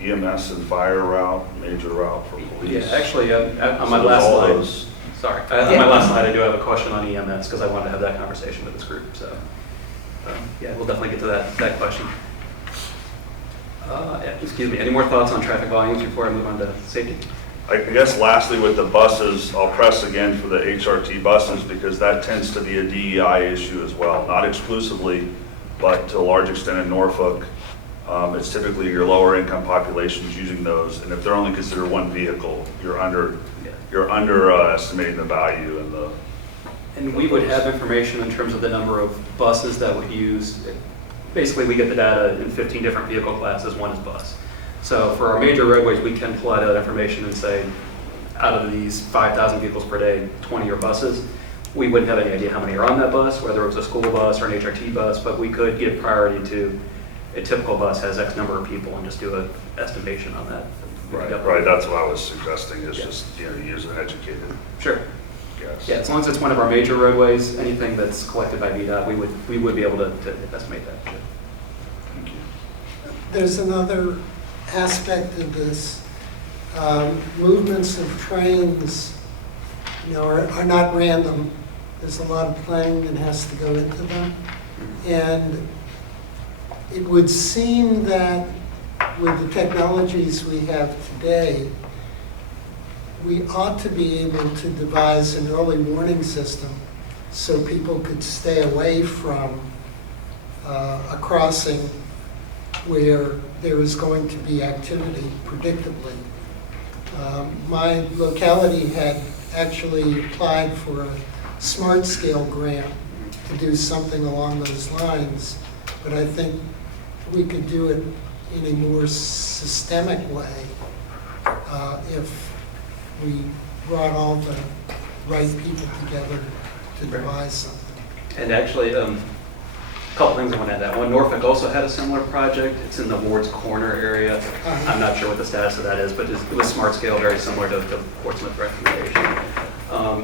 EMS and fire route, major route for police. Yeah, actually, on So my there's last all slide, those- sorry, on my last slide, I do have a question on EMS, because I wanted to have that conversation with this group, so, yeah, we'll definitely get to that question. Yeah, excuse me, any more thoughts on traffic volumes before I move on to safety? I guess lastly with the buses, I'll press again for the HRT buses because that tends to be a DEI issue as well, not exclusively, but to a large extent in Norfolk. It's typically your lower income populations using those, and if they're only considered one vehicle, you're underestimating the value and the. And we would have information in terms of the number of buses that would use, basically we get the data in 15 different vehicle classes, one is bus. So for our major roadways, we can pull out that information and say, out of these 5,000 vehicles per day, 20 are buses. We wouldn't have any idea how many are on that bus, whether it was a school bus or an HRT bus, but we could give priority to a typical bus has X number of people and just do an estimation on that. Right, that's what I was suggesting, is just, use an educated Sure. guess. Yeah, as long as it's one of our major roadways, anything that's collected by VDOT, we would be able to estimate that. Sure. Thank you. There's another aspect of this. Movements of trains, are not random. There's a lot of planning that has to go into them. And it would seem that with the technologies we have today, we ought to be able to devise an early warning system so people could stay away from a crossing where there is going to be activity predictably. My locality had actually applied for a smart scale grant to do something along those lines, but I think we could do it in a more systemic way if we brought all the right people together to devise something. And actually, a couple things I want to add to that. One, Norfolk also had a similar project. It's in the Ward's Corner area. I'm not sure what the status of that is, but it was smart scale, very similar to Portsmouth recommendation.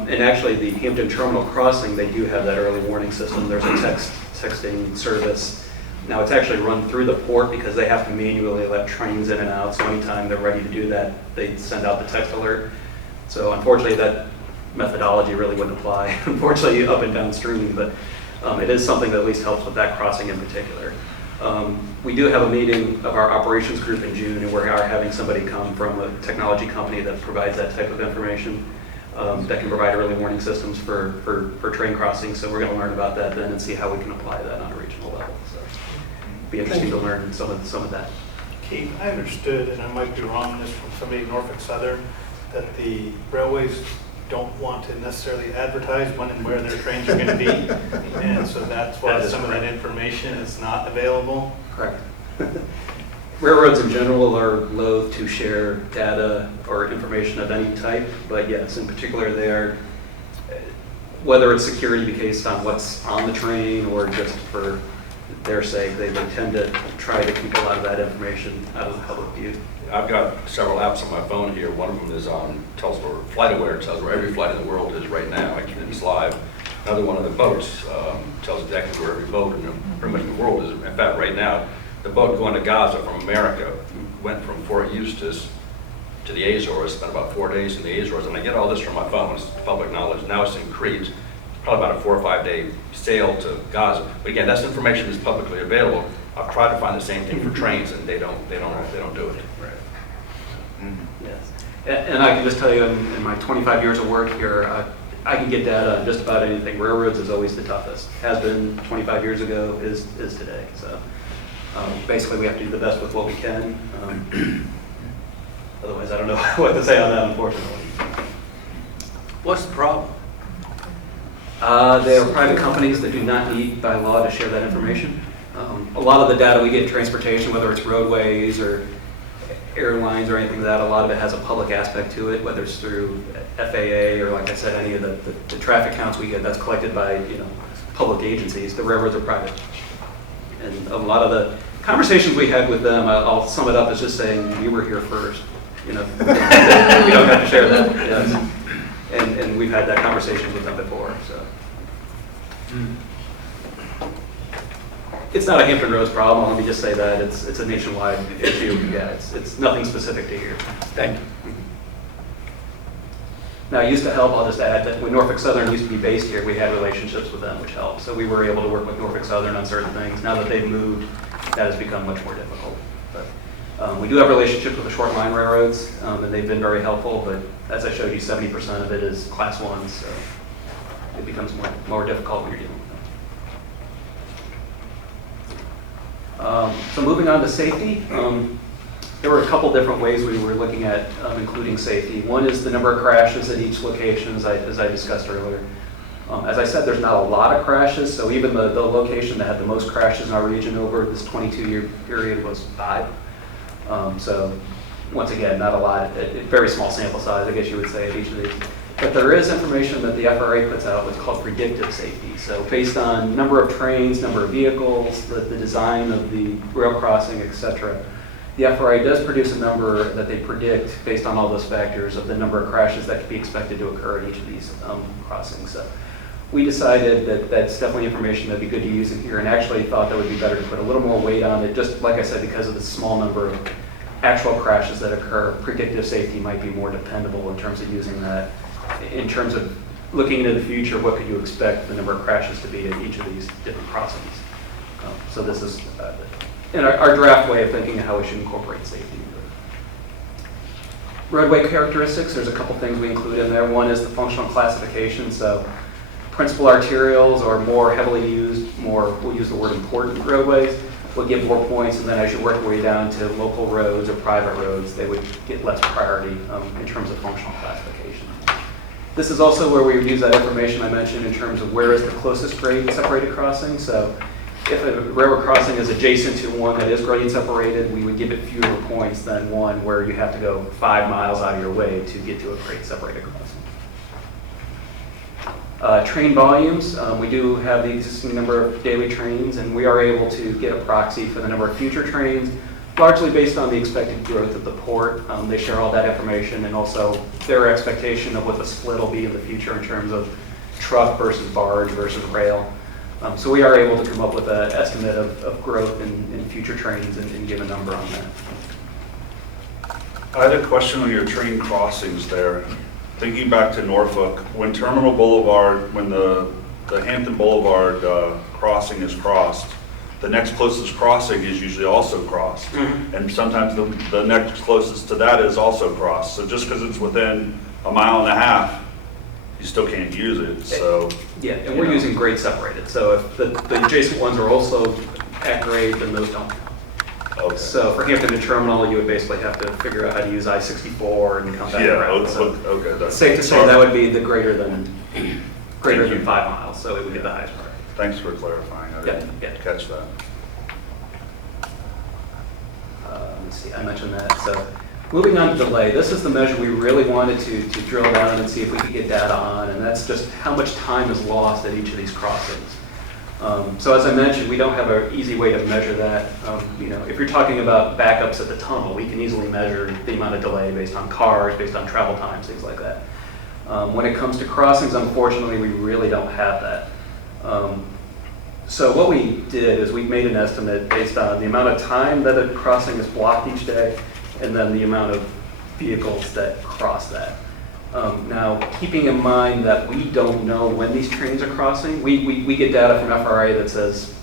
And actually, the Hampton Terminal Crossing, they do have that early warning system. There's a texting service. Now, it's actually run through the port because they have to manually let trains in and out. So anytime they're ready to do that, they send out the text alert. So unfortunately, that methodology really wouldn't apply, unfortunately, up and downstream. But it is something that at least helps with that crossing in particular. We do have a meeting of our operations group in June, and we are having somebody come from a technology company that provides that type of information. That can provide early warning systems for train crossings. So we're going to learn about that then and see how we can apply that on a regional level. So it'll be interesting to learn some of that. Keith, I understood, and I might be wrong on this from somebody in Norfolk Southern, that the railways don't want to necessarily advertise when and where their trains are going to be, and so that's why some of that information is not available. Correct. Railroads in general are loath to share data or information of any type, but yes, in particular there, whether it's security based on what's on the train or just for their sake, they tend to try to keep a lot of that information out of the public view. I've got several apps on my phone here. One of them is tells where FlightAware tells where every flight in the world is right now. It's live. Another one of the boats tells exactly where every boat in pretty much the world is. In fact, right now, the boat going to Gaza from America went from Fort Eustis to the Azores, spent about 4 days in the Azores, and I get all this from my phone. It's public knowledge. Now it's in Crete. Probably about a 4 or 5 day sail to Gaza. But again, that's information that's publicly available. I've tried to find the same thing for trains, and they don't do it. Right. Yes. And I can just tell you, in my 25 years of work here, I can get data on just about anything. Railroads is always the toughest. Has been 25 years ago, is today. So basically, we have to do the best with what we can. Otherwise, I don't know what to say on that, unfortunately. What's the problem? They are private companies that do not need by law to share that information. A lot of the data we get in transportation, whether it's roadways or airlines or anything like that. A lot of it has a public aspect to it, whether it's through FAA or, like I said, any of the traffic counts we get, that's collected by, public agencies. The railroads are private. And a lot of the conversations we had with them, I'll sum it up as just saying, we were here first. We don't have to share that. Yes. And we've had that conversation with them before, so. It's not a Hampton Roads problem, let me just say that. It's a nationwide issue. Yeah, it's nothing specific to here. Thank you. Now, it used to help, I'll just add that when Norfolk Southern used to be based here, we had relationships with them, which helped. So we were able to work with Norfolk Southern on certain things. Now that they've moved, that has become much more difficult. But we do have relationships with the short line railroads, and they've been very helpful. But as I showed you, 70% of it is Class 1, so it becomes more difficult when you're dealing with them. So moving on to safety. There were a couple different ways we were looking at including safety. One is the number of crashes at each location, as I discussed earlier. As I said, there's not a lot of crashes, so even the location that had the most crashes in our region over this 22-year period was 5. So once again, not a lot, very small sample size, I guess you would say, at each of these. But there is information that the FRA puts out what's called predictive safety. So based on number of trains, number of vehicles, the design of the rail crossing, et cetera, the FRA does produce a number that they predict based on all those factors of the number of crashes that could be expected to occur at each of these crossings. So we decided that that's definitely information that'd be good to use in here, and actually thought that would be better to put a little more weight on it, just like I said, because of the small number of actual crashes that occur. Predictive safety might be more dependable in terms of using that. In terms of looking into the future, what could you expect the number of crashes to be at each of these different crossings? So this is in our draft way of thinking of how we should incorporate safety. Roadway characteristics, there's a couple things we include in there. One is the functional classification. So principal arterials or more heavily used, we'll use the word important roadways, will get more points, and then as you work your way down to local roads or private roads, they would get less priority in terms of functional classification. This is also where we would use that information I mentioned in terms of where is the closest grade separated crossing. So if a railroad crossing is adjacent to one that is grade separated, we would give it fewer points than one where you have to go 5 miles out of your way to get to a grade separated crossing. Train volumes, we do have the existing number of daily trains, and we are able to get a proxy for the number of future trains, largely based on the expected growth of the port. They share all that information, and also their expectation of what the split will be in the future in terms of truck versus barge versus rail. So we are able to come up with an estimate of growth in future trains and give a number on that. I had a question on your train crossings there. Thinking back to Norfolk, when Terminal Boulevard, when the Hampton Boulevard crossing is crossed, the next closest crossing is usually also crossed. Mm-hmm. And sometimes the next closest to that is also crossed. So just because it's within a mile and a half, you still can't use it, so. Yeah, and we're using grade separated. So if the adjacent ones are also at grade, then those don't count. Okay. So for Hampton to Terminal, you would basically have to figure out how to use I-64 and come back around. So okay. That's safe to say that would be the greater than 5 miles, so it would get the highest priority. Thanks for clarifying. I didn't catch that. Let's see, I mentioned that. So moving on to delay, this is the measure we really wanted to drill down and see if we could get data on, and that's just how much time is lost at each of these crossings. So as I mentioned, we don't have an easy way to measure that. If you're talking about backups at the tunnel, we can easily measure the amount of delay based on cars, based on travel times, things like that. When it comes to crossings, unfortunately, we really don't have that. So what we did is we made an estimate based on the amount of time that a crossing is blocked each day, and then the amount of vehicles that cross that. Now, keeping in mind that we don't know when these trains are crossing, we get data from FRA that says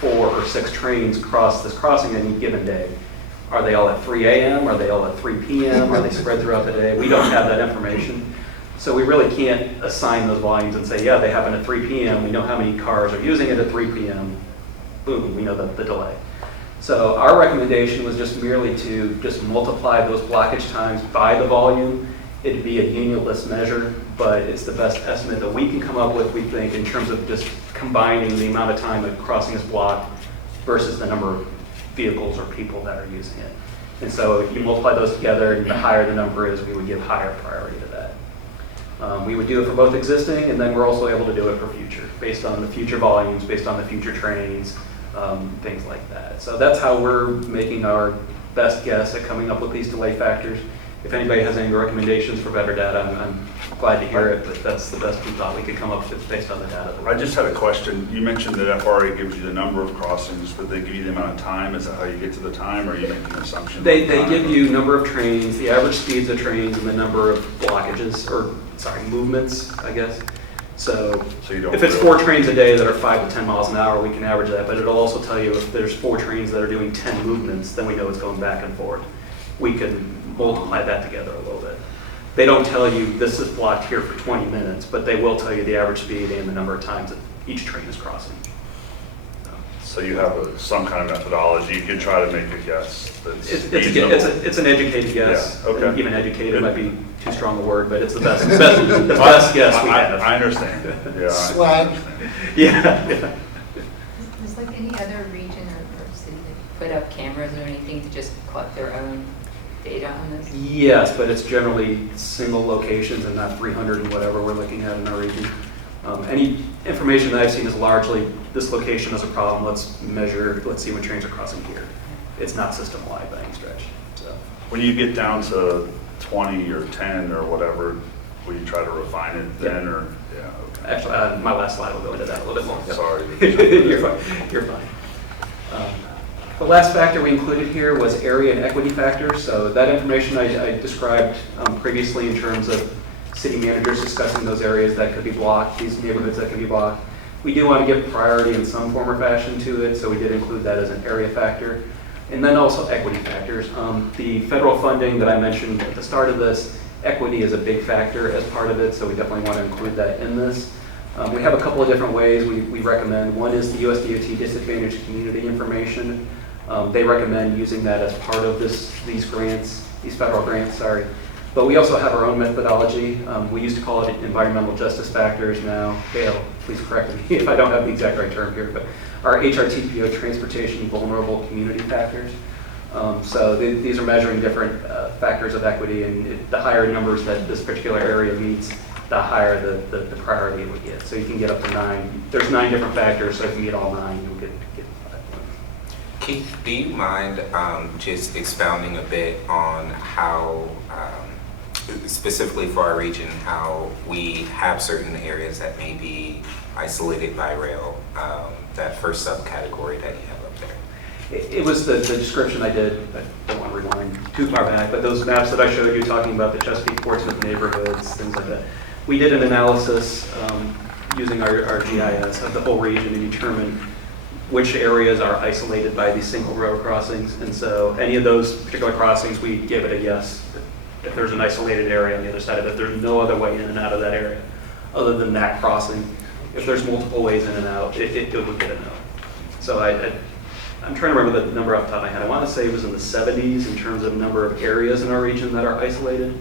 4 or 6 trains cross this crossing on any given day. Are they all at 3 a.m.? Are they all at 3 p.m.? Are they spread throughout the day? We don't have that information. So we really can't assign those volumes and say, yeah, they happen at 3 p.m. We know how many cars are using it at 3 p.m. Boom, we know the delay. So our recommendation was just merely to just multiply those blockage times by the volume. It'd be a unit-less measure, but it's the best estimate that we can come up with, we think, in terms of just combining the amount of time a crossing is blocked versus the number of vehicles or people that are using it. And so if you multiply those together, and the higher the number is, we would give higher priority to that. We would do it for both existing, and then we're also able to do it for future, based on the future volumes, based on the future trains, things like that. So that's how we're making our best guess at coming up with these delay factors. If anybody has any recommendations for better data, I'm glad to hear it, but that's the best we thought we could come up with based on the data. I just had a question. You mentioned that FRA gives you the number of crossings, but they give you the amount of time. Is that how you get to the time, or are you making an assumption? They give you number of trains, the average speeds of trains, and the number of blockages, or sorry, movements, I guess. So you don't if it's really- 4 trains a day that are 5 to 10 miles an hour, we can average that, but it'll also tell you if there's 4 trains that are doing 10 movements, then we know it's going back and forth. We can multiply that together a little bit. They don't tell you this is blocked here for 20 minutes, but they will tell you the average speed and the number of times that each train is crossing. So you have some kind of methodology. You can try to make a guess that's It's reasonable. it's an educated guess. Yeah, okay. Even educated might be too strong a word, but it's the best guess we have. I understand. Yeah. Swag. Yeah. Is like any other region or city that put up cameras or anything to just collect their own data on this? Yes, but it's generally single locations and not 300 and whatever we're looking at in our region. Any information that I've seen is largely, this location is a problem, let's measure, let's see when trains are crossing here. It's not system-wide by any stretch. So. When you get down to 20 or 10 or whatever, will you try to refine it then, or? Yeah, okay. Actually, my last slide will go into that a little bit more. Sorry. You're fine. You're fine. The last factor we included here was area and equity factors. So that information I described previously in terms of city managers discussing those areas that could be blocked, these neighborhoods that can be blocked. We do want to give priority in some form or fashion to it, so we did include that as an area factor. And then also equity factors. The federal funding that I mentioned at the start of this, equity is a big factor as part of it, so we definitely want to include that in this. We have a couple of different ways we recommend. One is the USDOT disadvantaged community information. They recommend using that as part of these grants, these federal grants, sorry. But we also have our own methodology. We used to call it environmental justice factors. Now, Gail, please correct me if I don't have the exact right term here, but our HRTPO transportation vulnerable community factors. So these are measuring different factors of equity, and the higher numbers that this particular area meets, the higher the priority it would get. So you can get up to 9. There's 9 different factors, so if you meet all 9, you'll get 5 points. Keith, do you mind just expounding a bit on how, specifically for our region, how we have certain areas that may be isolated by rail, that first subcategory that you have up there? It was the description I did. I don't want to rewind too far back, but those maps that I showed you talking about the Chesapeake Portsmouth neighborhoods, things like that. We did an analysis using our GIS of the whole region to determine which areas are isolated by these single road crossings. And so any of those particular crossings, we give it a yes. If there's an isolated area on the other side of it, there's no other way in and out of that area other than that crossing. If there's multiple ways in and out, it would get a no. So I'm trying to remember the number off the top of my head. I want to say it was in the 70s in terms of number of areas in our region that are isolated.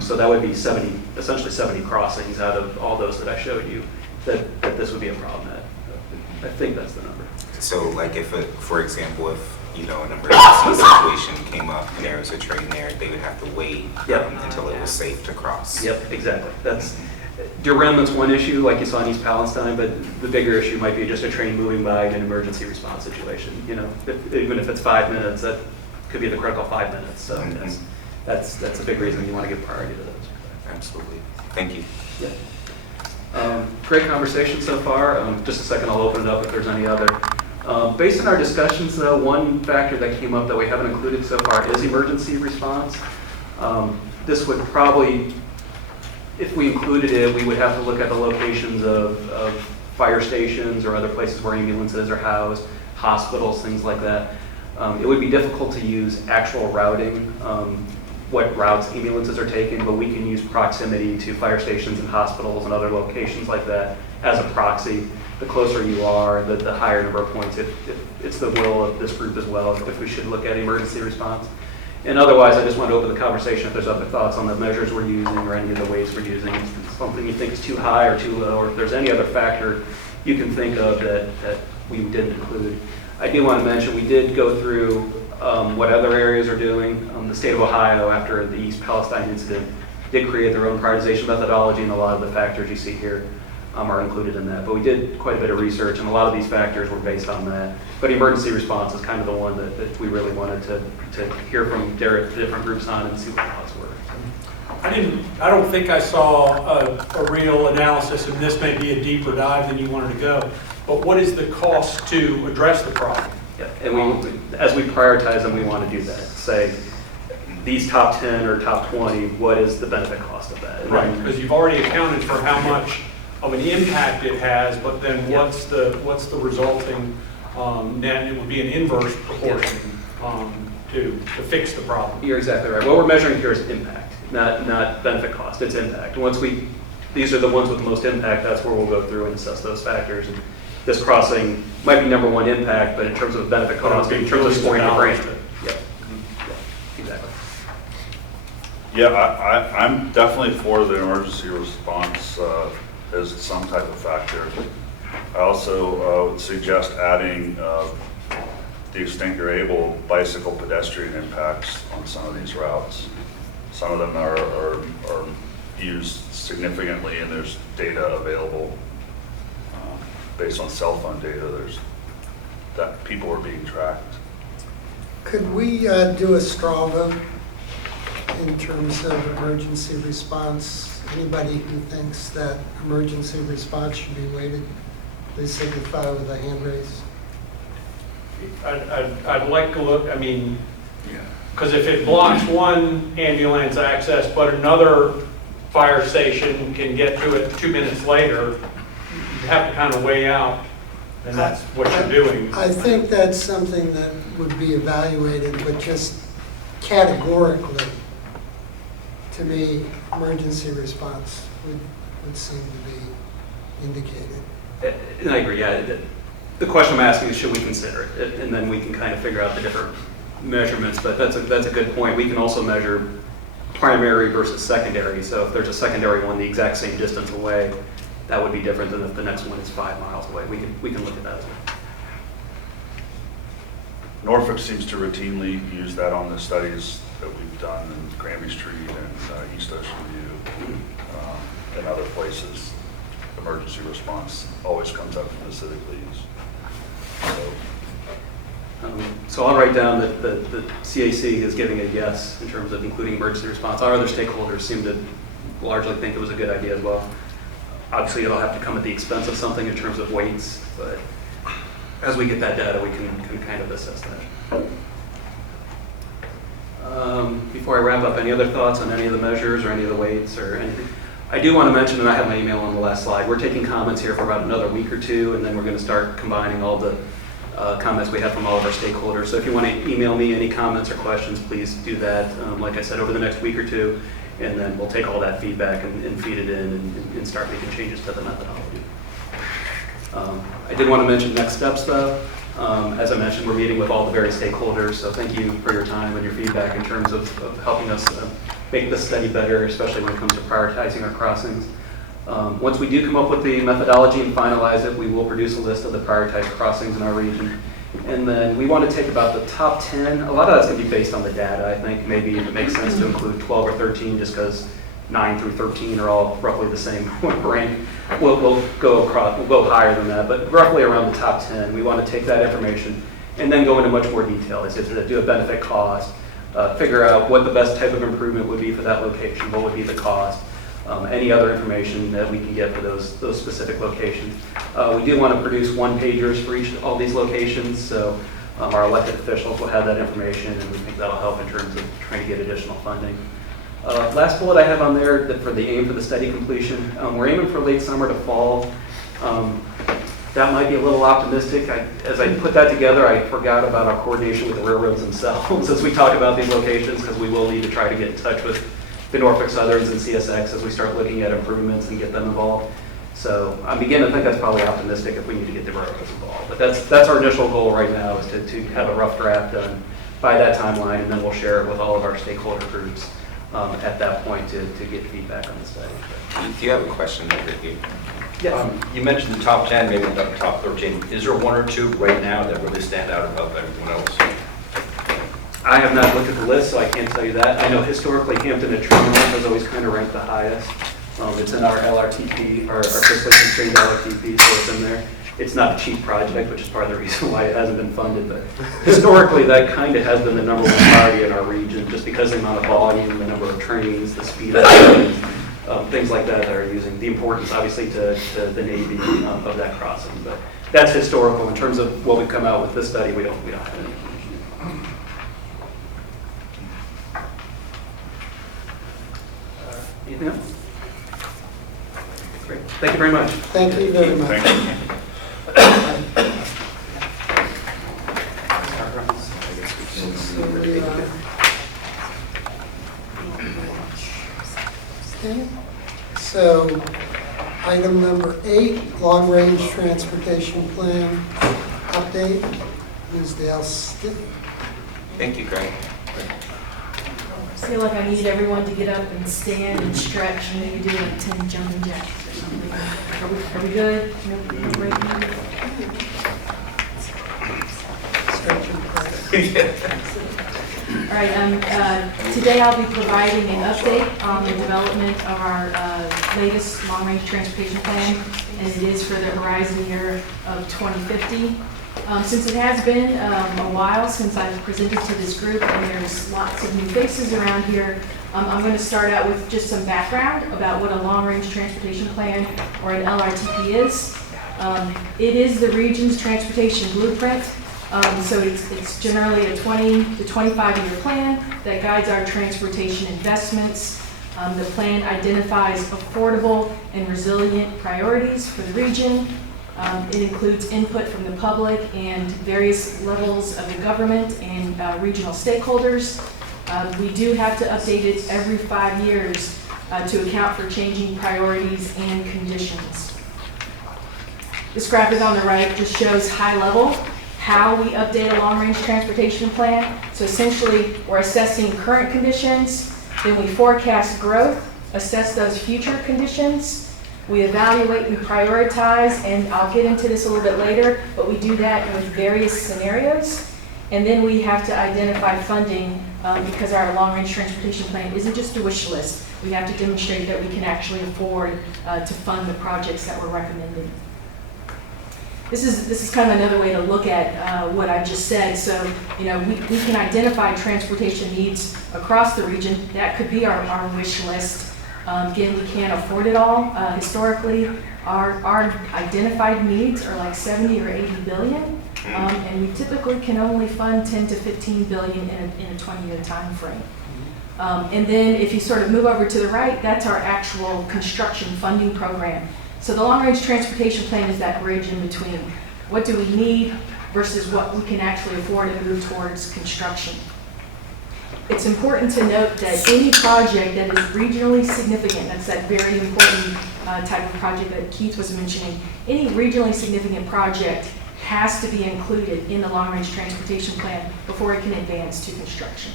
So that would be essentially 70 crossings out of all those that I showed you that this would be a problem at. I think that's the number. So like if, for example, if an emergency situation came up and there was a train there, they would have to wait until it was safe to cross. Yep, exactly. That's derailment's one issue, like you saw in East Palestine, but the bigger issue might be just a train moving by in an emergency response situation. Even if it's 5 minutes, that could be the critical 5 minutes. So that's a big reason you want to give priority to those. Absolutely. Thank you. Yeah. Great conversation so far. Just a second, I'll open it up if there's any other. Based on our discussions, though, one factor that came up that we haven't included so far is emergency response. This would probably, if we included it, we would have to look at the locations of fire stations or other places where ambulances are housed, hospitals, things like that. It would be difficult to use actual routing, what routes ambulances are taking, but we can use proximity to fire stations and hospitals and other locations like that as a proxy. The closer you are, the higher number of points. It's the will of this group as well, if we should look at emergency response. And otherwise, I just want to open the conversation if there's other thoughts on the measures we're using or any of the weights we're using. If it's something you think is too high or too low, or if there's any other factor you can think of that we didn't include. I do want to mention, we did go through what other areas are doing. The state of Ohio, after the East Palestine incident, did create their own prioritization methodology, and a lot of the factors you see here are included in that. But we did quite a bit of research, and a lot of these factors were based on that. But emergency response is kind of the one that we really wanted to hear from different groups on and see what the thoughts were. I don't think I saw a real analysis, and this may be a deeper dive than you wanted to go, but what is the cost to address the problem? Yeah, and as we prioritize them, we want to do that. Say, these top 10 or top 20, what is the benefit cost of that? Right, because you've already accounted for how much of an impact it has, but then what's the resulting net? It would be an inverse proportion to fix the problem. You're exactly right. What we're measuring here is impact, not benefit cost. It's impact. Once these are the ones with the most impact, that's where we'll go through and assess those factors. And this crossing might be number one impact, but in terms of benefit cost, in terms of scoring the grant. Yep. Exactly. Yeah, I'm definitely for the emergency response as some type of factor. I also would suggest adding, to the extent you're able, bicycle pedestrian impacts on some of these routes. Some of them are used significantly, and there's data available based on cell phone data. That people are being tracked. Could we do a straw vote in terms of emergency response? Anybody who thinks that emergency response should be weighted, please signify with a hand raise. I'd like to look, because if it blocks one ambulance access, but another fire station can get to it 2 minutes later, you have to kind of weigh out, and that's what you're doing. I think that's something that would be evaluated, but just categorically, to me, emergency response would seem to be indicated. And I agree, yeah. The question I'm asking is, should we consider it? And then we can kind of figure out the different measurements, but that's a good point. We can also measure primary versus secondary. So if there's a secondary one the exact same distance away, that would be different than if the next one is 5 miles away. We can look at that as well. Norfolk seems to routinely use that on the studies that we've done in Granby Street and East Ocean View and other places. Emergency response always comes up from the civic leads. So I'll write down that the CAC is giving a yes in terms of including emergency response. Our other stakeholders seem to largely think it was a good idea as well. Obviously, it'll have to come at the expense of something in terms of weights, but as we get that data, we can kind of assess that. Before I wrap up, any other thoughts on any of the measures or any of the weights or anything? I do want to mention, and I have my email on the last slide, we're taking comments here for about another week or two, and then we're going to start combining all the comments we have from all of our stakeholders. So if you want to email me any comments or questions, please do that, like I said, over the next week or two, and then we'll take all that feedback and feed it in and start making changes to the methodology. I did want to mention next steps, though. As I mentioned, we're meeting with all the various stakeholders, so thank you for your time and your feedback in terms of helping us make this study better, especially when it comes to prioritizing our crossings. Once we do come up with the methodology and finalize it, we will produce a list of the prioritized crossings in our region. And then we want to take about the top 10. A lot of that's going to be based on the data. I think maybe it makes sense to include 12 or 13 just because 9 through 13 are all roughly the same rank. We'll go higher than that, but roughly around the top 10. We want to take that information and then go into much more detail. Is to do a benefit cost, figure out what the best type of improvement would be for that location, what would be the cost, any other information that we can get for those specific locations. We do want to produce one-pagers for all these locations, so our elected officials will have that information, and we think that'll help in terms of trying to get additional funding. Last bullet I have on there that for the aim for the study completion, we're aiming for late summer to fall. That might be a little optimistic. As I put that together, I forgot about our coordination with the railroads themselves as we talk about these locations, because we will need to try to get in touch with the Norfolk Southerns and CSX as we start looking at improvements and get them involved. So I'm beginning to think that's probably optimistic if we need to get the railroads involved. But that's our initial goal right now, is to have a rough draft done by that timeline, and then we'll share it with all of our stakeholder groups at that point to get feedback on the study. Do you have a question over here? Yes. You mentioned the top 10, maybe not the top 13. Is there one or two right now that really stand out above everyone else? I have not looked at the list, so I can't tell you that. I know historically Hampton at Tremont has always kind of ranked the highest. It's in our LRTP, our fiscally constrained LRTP, so it's in there. It's not a cheap project, which is part of the reason why it hasn't been funded, but historically that kind of has been the number one priority in our region, just because of the amount of volume, the number of trains, the speed of trains, things like that are using, the importance obviously to the Navy of that crossing. But that's historical. In terms of what we've come out with this study, we don't have any. Anything else? Great. Thank you very much. Thank you very much. Thank you. So, item number 8, long-range transportation plan update. Ms. Dale Stitt. Thank you, Greg. I feel like I need everyone to get up and stand and stretch and maybe do like 10 jumping jacks or something. Are we good? No break? All right, today I'll be providing an update on the development of our latest long-range transportation plan, and it is for the horizon year of 2050. Since it has been a while since I've presented to this group and there's lots of new faces around here, I'm going to start out with just some background about what a long-range transportation plan or an LRTP is. It is the region's transportation blueprint, so it's generally a 20 to 25-year plan that guides our transportation investments. The plan identifies affordable and resilient priorities for the region. It includes input from the public and various levels of the government and regional stakeholders. We do have to update it every 5 years to account for changing priorities and conditions. This graphic on the right just shows high level how we update a long-range transportation plan. So essentially, we're assessing current conditions, then we forecast growth, assess those future conditions, we evaluate and prioritize, and I'll get into this a little bit later, but we do that with various scenarios. And then we have to identify funding because our long-range transportation plan isn't just a wish list. We have to demonstrate that we can actually afford to fund the projects that we're recommending. This is kind of another way to look at what I just said. So, we can identify transportation needs across the region. That could be our wish list. Again, we can't afford it all. Historically, our identified needs are like 70 or 80 billion, and we typically can only fund 10 to 15 billion in a 20-year time frame. And then if you sort of move over to the right, that's our actual construction funding program. So the long-range transportation plan is that bridge in between. What do we need versus what we can actually afford and move towards construction. It's important to note that any project that is regionally significant, that's that very important type of project that Keith was mentioning, any regionally significant project has to be included in the long-range transportation plan before it can advance to construction.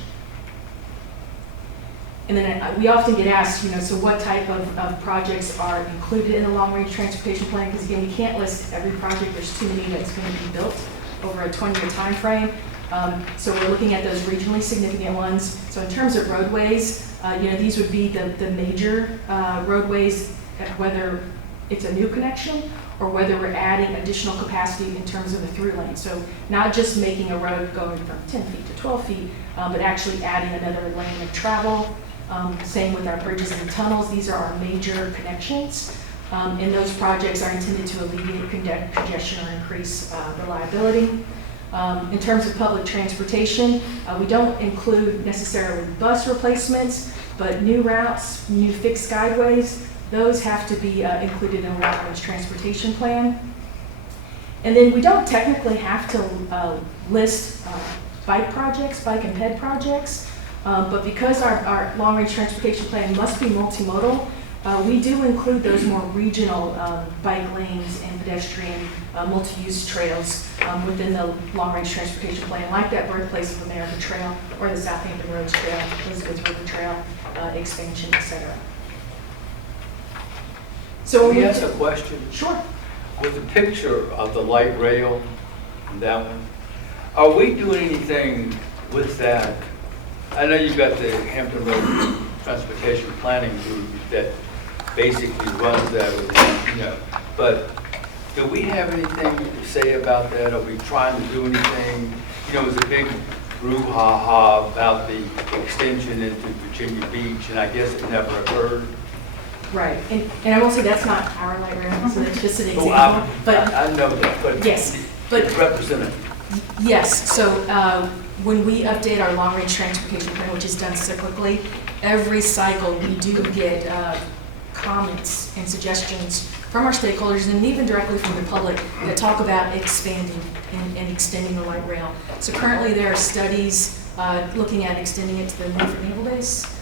And then we often get asked, so what type of projects are included in the long-range transportation plan? Because again, we can't list every project. There's too many that's going to be built over a 20-year time frame. So we're looking at those regionally significant ones. So in terms of roadways, these would be the major roadways, whether it's a new connection or whether we're adding additional capacity in terms of a through lane. So not just making a road going from 10 feet to 12 feet, but actually adding another lane of travel. Same with our bridges and tunnels. These are our major connections. And those projects are intended to alleviate congestion or increase reliability. In terms of public transportation, we don't include necessarily bus replacements, but new routes, new fixed guideways, those have to be included in a long-range transportation plan. And then we don't technically have to list bike and ped projects, but because our long-range transportation plan must be multimodal, we do include those more regional bike lanes and pedestrian multi-use trails within the long-range transportation plan, like that Birthplace of America Trail or the Southampton Roads Trail, Elizabeth River Trail expansion, etc. So Can when we we ask a question? Sure. With the picture of the light rail, that one, are we doing anything with that? I know you've got the Hampton Road Transportation Planning Group that basically runs that, but do we have anything to say about that? Are we trying to do anything? It was a big brouhaha about the extension into Virginia Beach, and I guess it never occurred. Right, and I will say that's not our light rail, so that's just an Oh, example, but I know that, but yes, but representative. yes, so when we update our long-range transportation plan, which is done cyclically, every cycle we do get comments and suggestions from our stakeholders and even directly from the public that talk about expanding and extending the light rail. So currently there are studies looking at extending it to the Norfolk Naval Base,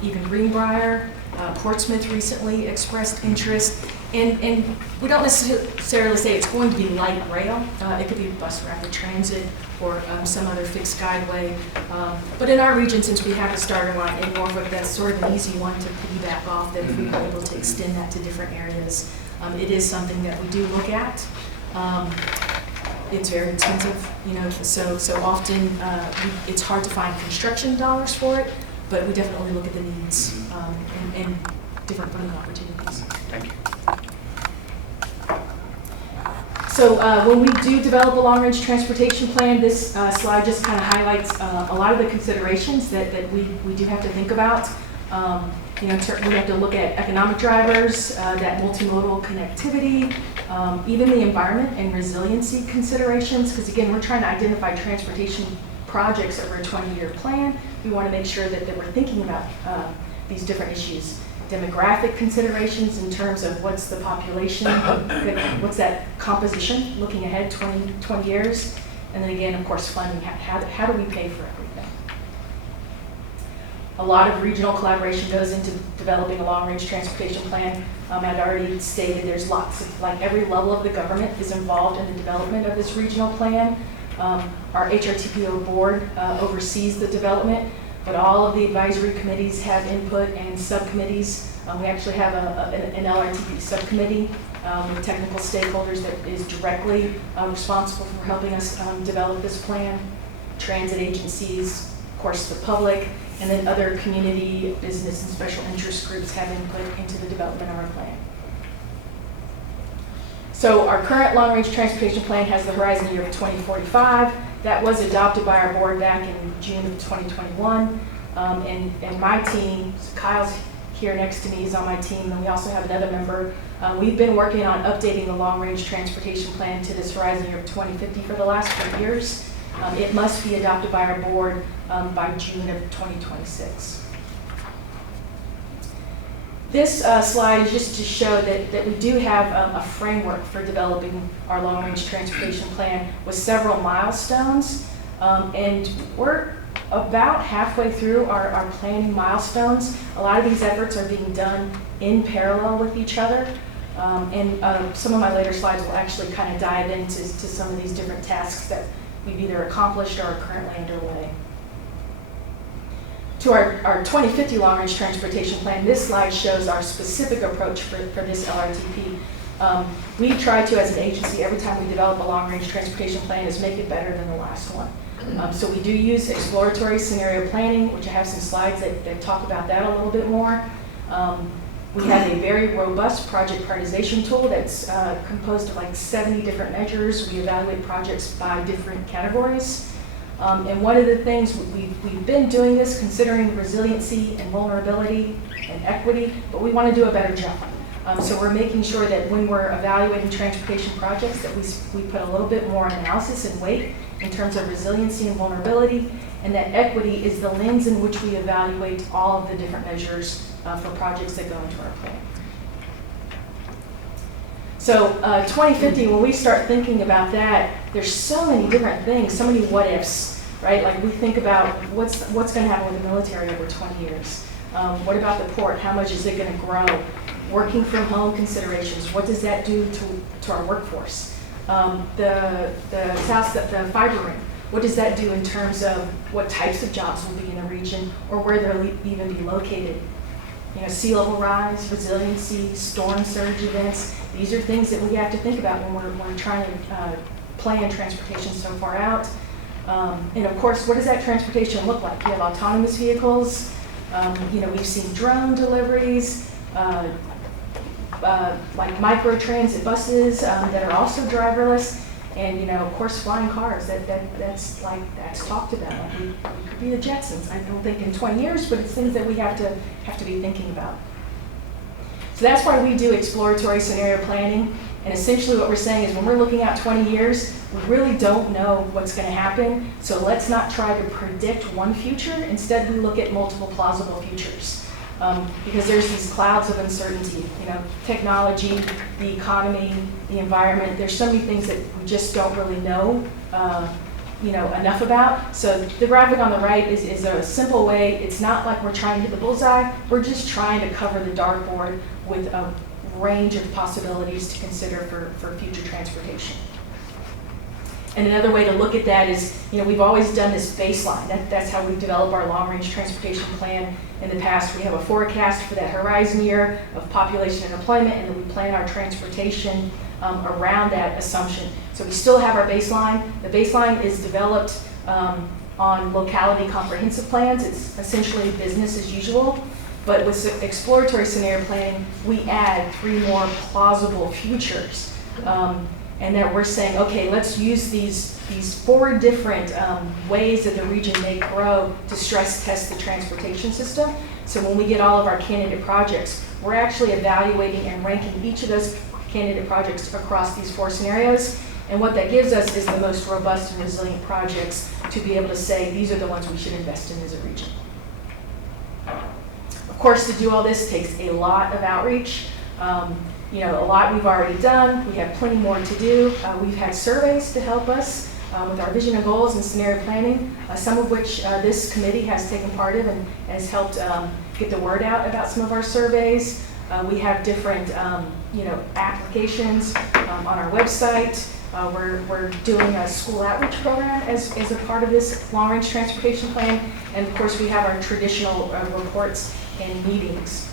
even Greenbrier. Portsmouth recently expressed interest, and we don't necessarily say it's going to be light rail. It could be bus rapid transit or some other fixed guideway. But in our region, since we have a starter line in Norfolk, that's sort of an easy one to piggyback off, that if we were able to extend that to different areas. It is something that we do look at. It's very expensive, so often it's hard to find construction dollars for it, but we definitely look at the needs and different funding opportunities. Thank you. So when we do develop a long-range transportation plan, this slide just kind of highlights a lot of the considerations that we do have to think about. We have to look at economic drivers, that multimodal connectivity, even the environment and resiliency considerations, because again, we're trying to identify transportation projects over a 20-year plan. We want to make sure that we're thinking about these different issues. Demographic considerations in terms of what's the population, what's that composition looking ahead 20 years, and then again, of course, funding. How do we pay for everything? A lot of regional collaboration goes into developing a long-range transportation plan. I'd already stated there's lots of, every level of the government is involved in the development of this regional plan. Our HRTPO board oversees the development, but all of the advisory committees have input and subcommittees. We actually have an LRTP subcommittee with technical stakeholders that is directly responsible for helping us develop this plan. Transit agencies, of course the public, and then other community, business, and special interest groups have input into the development of our plan. So our current long-range transportation plan has the horizon year of 2045. That was adopted by our board back in June of 2021. And my team, so Kyle's here next to me, is on my team, and we also have another member. We've been working on updating the long-range transportation plan to this horizon year of 2050 for the last 4 years. It must be adopted by our board by June of 2026. This slide is just to show that we do have a framework for developing our long-range transportation plan with several milestones. And we're about halfway through our planning milestones. A lot of these efforts are being done in parallel with each other. Some of my later slides will actually kind of dive into some of these different tasks that we've either accomplished or are currently underway. To our 2050 long-range transportation plan, this slide shows our specific approach for this LRTP. We try to, as an agency, every time we develop a long-range transportation plan, is make it better than the last one. So we do use exploratory scenario planning, which I have some slides that talk about that a little bit more. We have a very robust project prioritization tool that's composed of 70 different measures. We evaluate projects by different categories. And one of the things, we've been doing this considering resiliency and vulnerability and equity, but we want to do a better job. So we're making sure that when we're evaluating transportation projects that we put a little bit more analysis and weight in terms of resiliency and vulnerability, and that equity is the lens in which we evaluate all of the different measures for projects that go into our plan. So 2050, when we start thinking about that, there's so many different things, so many what ifs, right? Like we think about what's going to happen with the military over 20 years. What about the port? How much is it going to grow? Working from home considerations. What does that do to our workforce? The fiber ring. What does that do in terms of what types of jobs will be in a region or where they'll even be located? sea level rise, resiliency, storm surge events. These are things that we have to think about when we're trying to plan transportation so far out. And of course, what does that transportation look like? You have autonomous vehicles. We've seen drone deliveries, like micro transit buses that are also driverless, and of course, flying cars. That's talked about. Like we could be the Jetsons. I don't think in 20 years, but it's things that we have to be thinking about. So that's why we do exploratory scenario planning. And essentially what we're saying is when we're looking out 20 years, we really don't know what's going to happen. So let's not try to predict one future. Instead, we look at multiple plausible futures. Because there's these clouds of uncertainty, technology, the economy, the environment. There's so many things that we just don't really know, enough about. So the graphic on the right is a simple way. It's not like we're trying to hit the bullseye. We're just trying to cover the dartboard with a range of possibilities to consider for future transportation. And another way to look at that is, we've always done this baseline. That's how we develop our long-range transportation plan in the past. We have a forecast for that horizon year of population and employment, and then we plan our transportation around that assumption. So we still have our baseline. The baseline is developed on locality comprehensive plans. It's essentially business as usual. But with exploratory scenario planning, we add 3 more plausible futures. And that we're saying, okay, let's use these 4 different ways that the region may grow to stress test the transportation system. So when we get all of our candidate projects, we're actually evaluating and ranking each of those candidate projects across these 4 scenarios. And what that gives us is the most robust and resilient projects to be able to say, these are the ones we should invest in as a region. Of course, to do all this takes a lot of outreach. A lot we've already done. We have plenty more to do. We've had surveys to help us with our vision and goals and scenario planning, some of which this committee has taken part of and has helped get the word out about some of our surveys. We have different applications on our website. We're doing a school outreach program as a part of this long-range transportation plan. And of course, we have our traditional reports and meetings.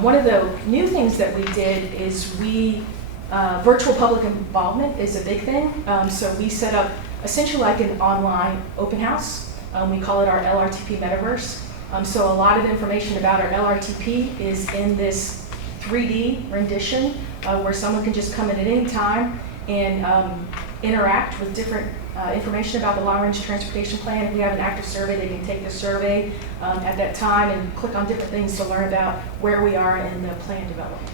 One of the new things that we did is virtual public involvement is a big thing. So we set up essentially like an online open house. We call it our LRTP metaverse. So a lot of information about our LRTP is in this 3D rendition where someone can just come in at any time and interact with different information about the long-range transportation plan. If we have an active survey, they can take the survey at that time and click on different things to learn about where we are in the plan development.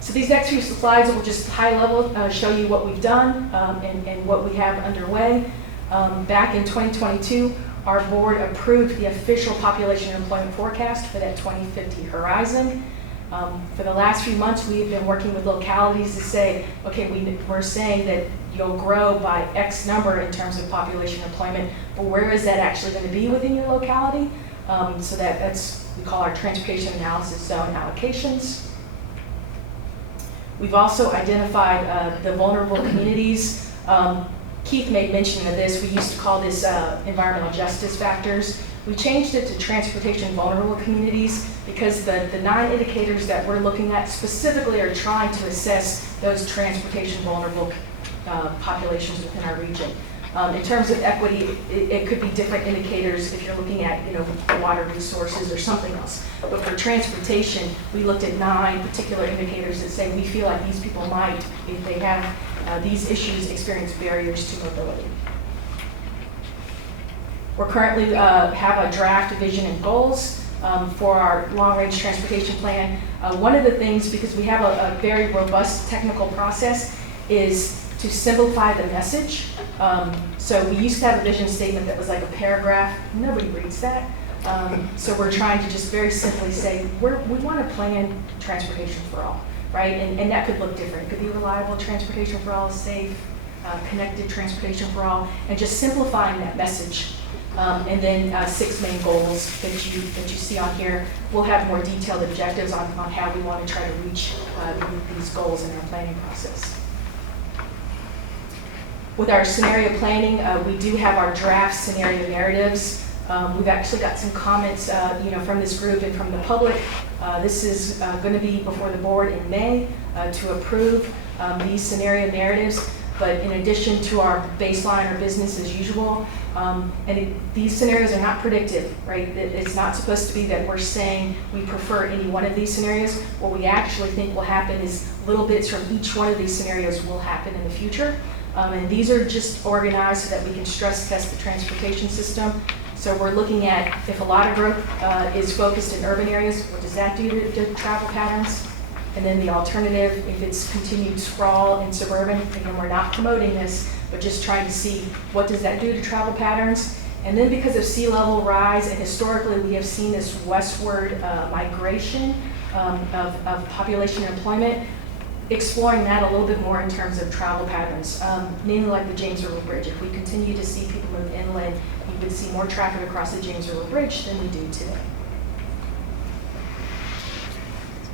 So these next few slides will just high level show you what we've done and what we have underway. Back in 2022, our board approved the official population and employment forecast for that 2050 horizon. For the last few months, we have been working with localities to say, okay, we're saying that you'll grow by X number in terms of population employment, but where is that actually going to be within your locality? So that's, we call our transportation analysis zone allocations. We've also identified the vulnerable communities. Keith made mention of this. We used to call this environmental justice factors. We changed it to transportation vulnerable communities because the 9 indicators that we're looking at specifically are trying to assess those transportation vulnerable populations within our region. In terms of equity, it could be different indicators if you're looking at water resources or something else. But for transportation, we looked at 9 particular indicators that say we feel like these people might, if they have these issues, experience barriers to mobility. We're currently have a draft vision and goals for our long-range transportation plan. One of the things, because we have a very robust technical process, is to simplify the message. So we used to have a vision statement that was like a paragraph. Nobody reads that. So we're trying to just very simply say, we want to plan transportation for all, right? And that could look different. It could be reliable transportation for all, safe, connected transportation for all, and just simplifying that message. And then 6 main goals that you see on here. We'll have more detailed objectives on how we want to try to reach these goals in our planning process. With our scenario planning, we do have our draft scenario narratives We've actually got some comments, from this group and from the public. This is going to be before the board in May to approve these scenario narratives. But in addition to our baseline or business as usual, these scenarios are not predictive, right? It's not supposed to be that we're saying we prefer any one of these scenarios. What we actually think will happen is little bits from each one of these scenarios will happen in the future. And these are just organized so that we can stress test the transportation system. So we're looking at if a lot of growth is focused in urban areas, what does that do to travel patterns? And then the alternative, if it's continued sprawl in suburban, again, we're not promoting this, but just trying to see what does that do to travel patterns. And then because of sea level rise, and historically we have seen this westward migration of population and employment, exploring that a little bit more in terms of travel patterns, mainly like the James River Bridge. If we continue to see people move inland, we would see more traffic across the James River Bridge than we do today.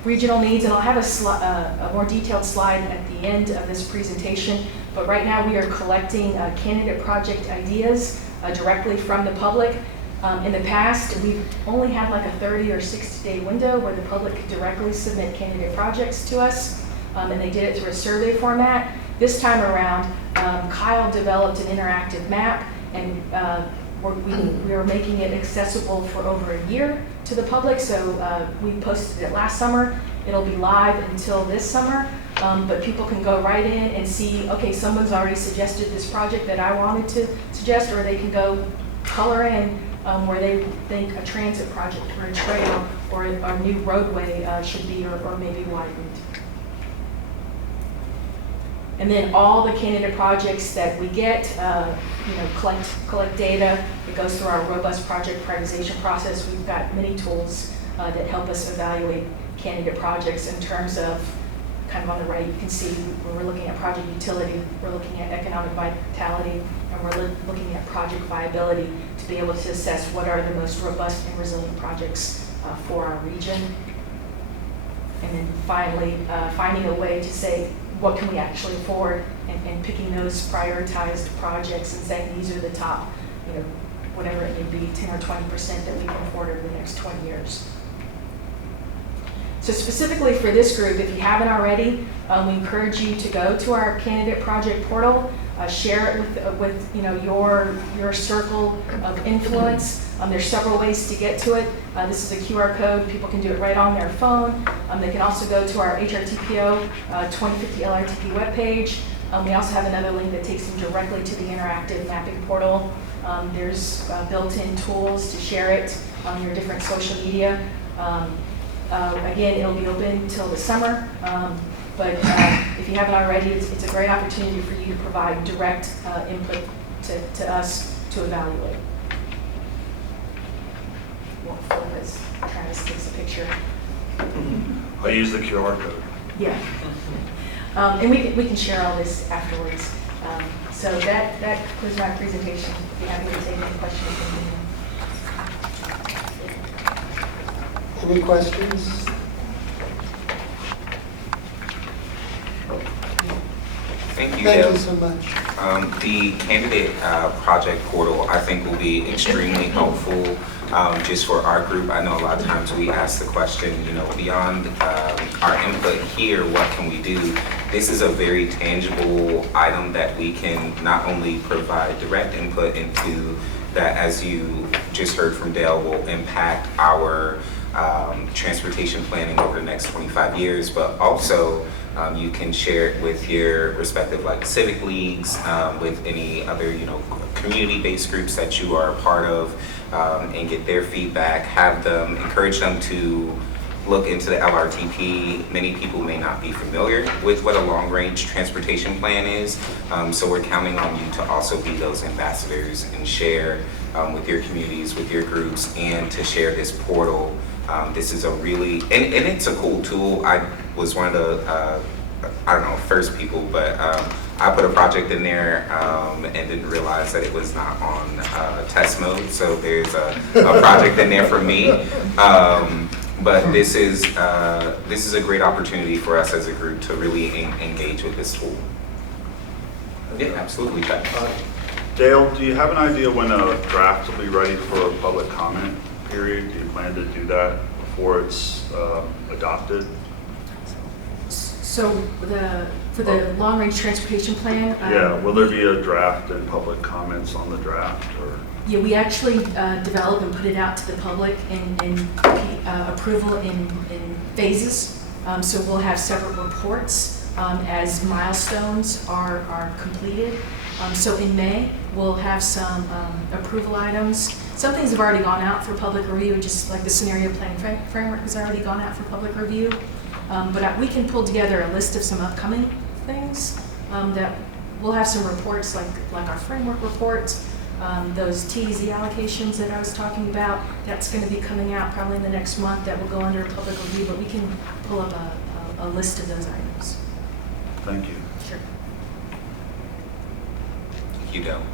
Regional needs, and I'll have a more detailed slide at the end of this presentation, but right now we are collecting candidate project ideas directly from the public. In the past, we've only had like a 30 or 60-day window where the public could directly submit candidate projects to us, and they did it through a survey format. This time around, Kyle developed an interactive map, and we are making it accessible for over a year to the public. So we posted it last summer. It'll be live until this summer, but people can go right in and see, okay, someone's already suggested this project that I wanted to suggest, or they can go color in where they think a transit project or a trail or a new roadway should be, or maybe widened. And then all the candidate projects that we get, collect data. It goes through our robust project prioritization process. We've got many tools that help us evaluate candidate projects in terms of, kind of on the right, you can see we're looking at project utility, we're looking at economic vitality, and we're looking at project viability to be able to assess what are the most robust and resilient projects for our region. And then finally, finding a way to say, what can we actually afford, and picking those prioritized projects and saying these are the top, whatever it may be, 10 or 20% that we can afford over the next 20 years. So specifically for this group, if you haven't already, we encourage you to go to our candidate project portal, share it with your circle of influence. There's several ways to get to it. This is a QR code. People can do it right on their phone. They can also go to our HRTPO 2050 LRTP webpage. We also have another link that takes them directly to the interactive mapping portal. There's built-in tools to share it on your different social media. Again, it'll be open till the summer, but if you haven't already, it's a great opportunity for you to provide direct input to us to evaluate. We'll flip as Travis takes a picture. I'll use the QR code. Yeah. And we can share all this afterwards. So that concludes my presentation. I'd be happy to take any questions from you. Any questions? Thank you, Thank Deb. you so much. The candidate project portal, I think, will be extremely helpful just for our group. I know a lot of times we ask the question, beyond our input here, what can we do? This is a very tangible item that we can not only provide direct input into, that, as you just heard from Dale, will impact our transportation planning over the next 25 years, but also you can share it with your respective civic leagues, with any other community-based groups that you are a part of, and get their feedback. Encourage them to look into the LRTP. Many people may not be familiar with what a long-range transportation plan is, so we're counting on you to also be those ambassadors and share with your communities, with your groups, and to share this portal. This is a really, and it's a cool tool. I was one of the, first people, but I put a project in there and didn't realize that it was not on test mode. So there's a project in there for me. But this is a great opportunity for us as a group to really engage with this tool. Yeah, absolutely, Chuck. Dale, do you have an idea when a draft will be ready for a public comment period? Do you plan to do that before it's adopted? So for the long-range transportation plan. Yeah, will there be a draft and public comments on the draft, or? Yeah, we actually develop and put it out to the public in approval in phases. So we'll have separate reports as milestones are completed. So in May, we'll have some approval items. Some things have already gone out for public review, just like the scenario planning framework has already gone out for public review. But we can pull together a list of some upcoming things that we'll have some reports like our framework reports, those TZ allocations that I was talking about. That's going to be coming out probably in the next month. That will go under public review, but we can pull up a list of those items. Thank you. Sure. You don't.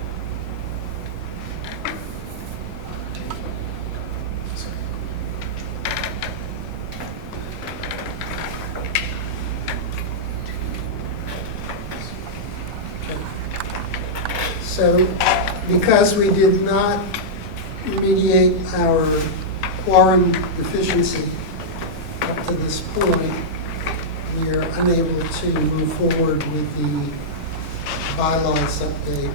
So, because we did not remediate our quorum deficiency up to this point, we are unable to move forward with the bylaws update.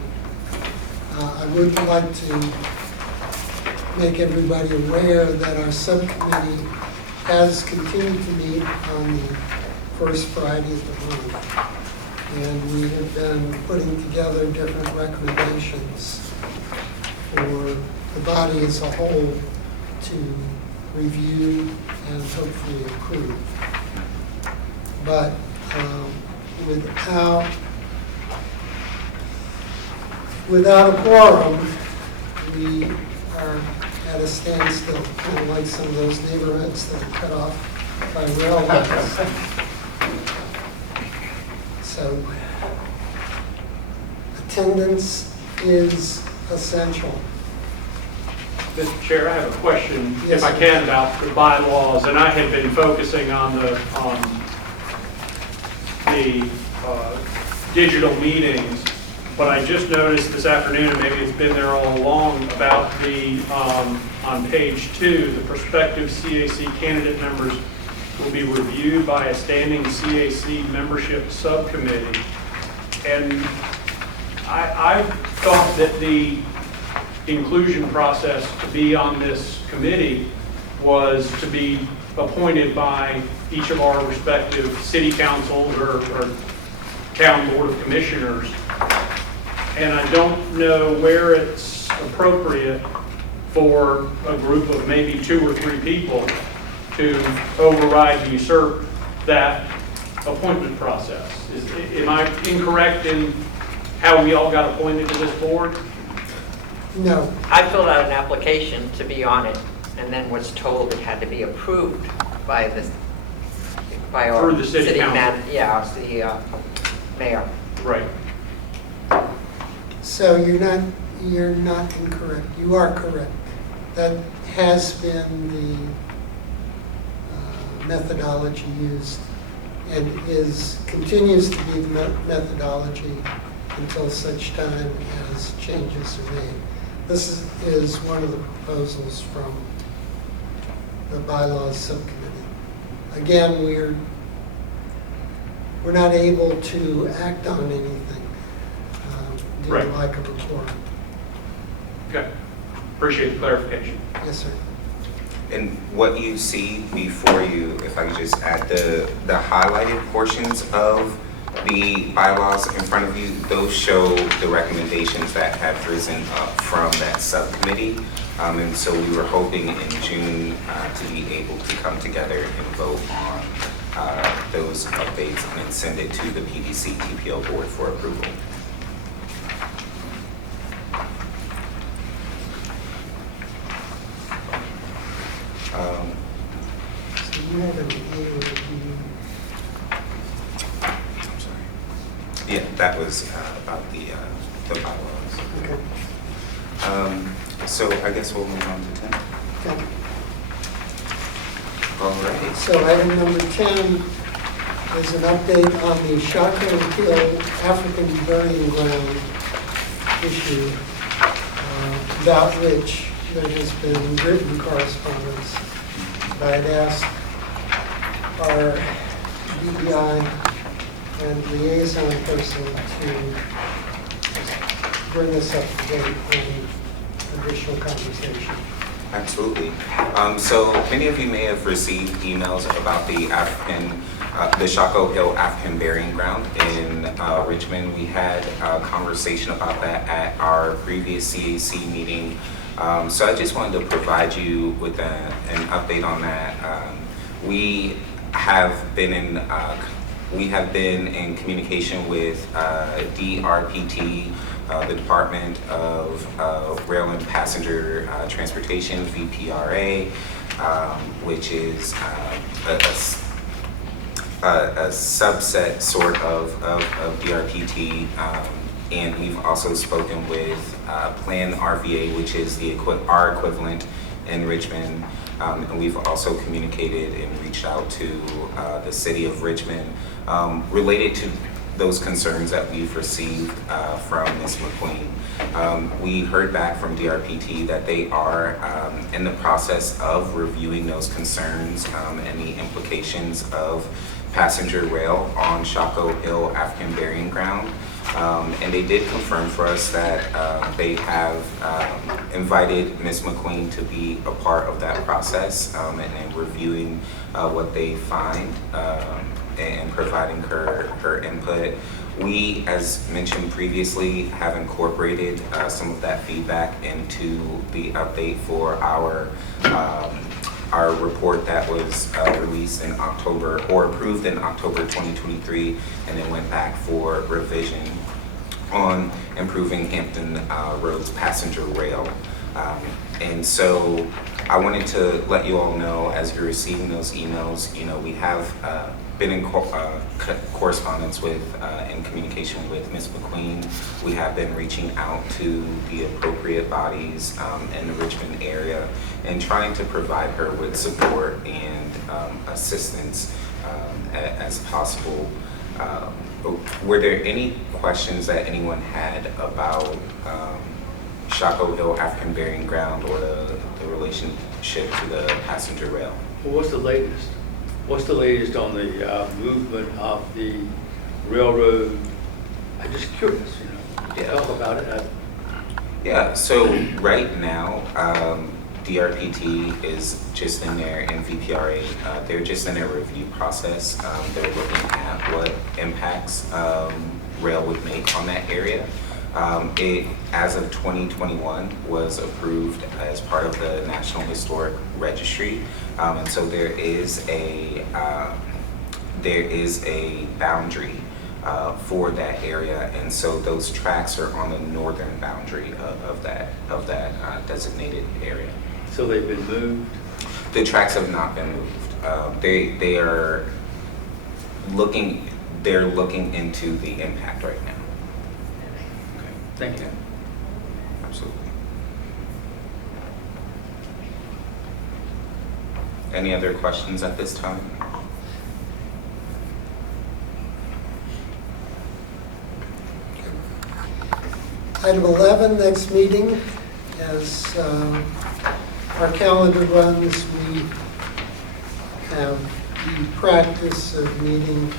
I would like to make everybody aware that our subcommittee has continued to meet on the first Friday of the month. And we have been putting together different recommendations for the body as a whole to review and hopefully approve. But without a quorum, we are at a standstill, kind of like some of those neighborhoods that are cut off by rail lines. So attendance is essential. Mr. Chair, I have a question, Yes, if I sir. can, about the bylaws, and I have been focusing on the digital meetings, but I just noticed this afternoon, and maybe it's been there all along, about the, on page 2, the prospective CAC candidate members will be reviewed by a standing CAC membership subcommittee. And I thought that the inclusion process to be on this committee was to be appointed by each of our respective city councils or town board of commissioners. And I don't know where it's appropriate for a group of maybe 2 or 3 people to override and usurp that appointment process. Am I incorrect in how we all got appointed to this board? No. I filled out an application to be on it and then was told it had to be approved by our Through the city council. The mayor. Right. So you're not incorrect. You are correct. That has been the methodology used and continues to be the methodology until such time as changes are made. This is one of the proposals from the bylaws subcommittee. Again, we're not able to act on anything due to lack of a quorum. Okay. Appreciate the clarification. Yes, sir. And what you see before you, if I could just add the highlighted portions of the bylaws in front of you, those show the recommendations that have risen up from that subcommittee. And so we were hoping in June to be able to come together and vote on those updates and then send it to the PDC TPO board for approval. So you have an A or a B. I'm sorry. Yeah, that was about the bylaws. Okay. So I guess we'll move on to 10. Okay. All right. So item number 10 is an update on the Shaco Hill African Burying Ground issue about which there has been written correspondence. I'd asked our DEI and liaison person to bring us up to date on additional conversation. Absolutely. So many of you may have received emails about the Shockoe Hill African Burying Ground in Richmond. We had a conversation about that at our previous CAC meeting. So I just wanted to provide you with an update on that. We have been in communication with DRPT, the Department of Rail and Passenger Transportation, VPRA, which is a subset sort of DRPT, and we've also spoken with Plan RVA, which is our equivalent in Richmond, and we've also communicated and reached out to the city of Richmond related to those concerns that we've received from Ms. McQueen. We heard back from DRPT that they are in the process of reviewing those concerns and the implications of passenger rail on Shockoe Hill African Burying Ground. And they did confirm for us that they have invited Ms. McQueen to be a part of that process and reviewing what they find and providing her input. We, as mentioned previously, have incorporated some of that feedback into the update for our report that was released in October, or approved in October 2023, and then went back for revision on improving Hampton Roads passenger rail. And so I wanted to let you all know, as you're receiving those emails, we have been in correspondence with and communication with Ms. McQueen. We have been reaching out to the appropriate bodies in the Richmond area and trying to provide her with support and assistance as possible. Were there any questions that anyone had about Shockoe Hill African Burying Ground or the relationship to the passenger rail? Well, what's the latest? What's the latest on the movement of the railroad? I'm just curious, talk about it. Yeah, so right now, DRPT is just in there, and VPRA, they're just in their review process. They're looking at what impacts rail would make on that area. It, as of 2021, was approved as part of the National Historic Registry, and so there is a boundary for that area, and so those tracks are on the northern boundary of that designated area. So they've been moved? The tracks have not been moved. They are looking into the impact right now. Thank you. Absolutely. Any other questions at this time? Item 11, next meeting. As our calendar runs, we have the practice of meeting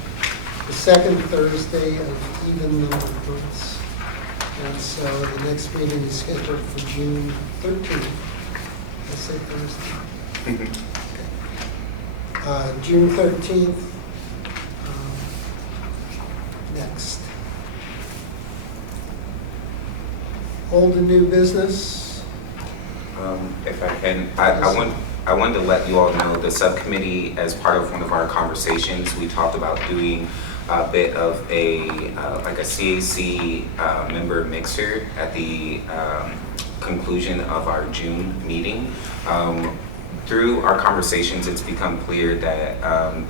the second Thursday of even number of months. And so the next meeting is scheduled for June 13th. Did I say Thursday? Okay. June 13th. Next. Old and new business. If I can, I wanted to let you all know the subcommittee, as part of one of our conversations, we talked about doing a bit of like a CAC member mixer at the conclusion of our June meeting. Through our conversations, it's become clear that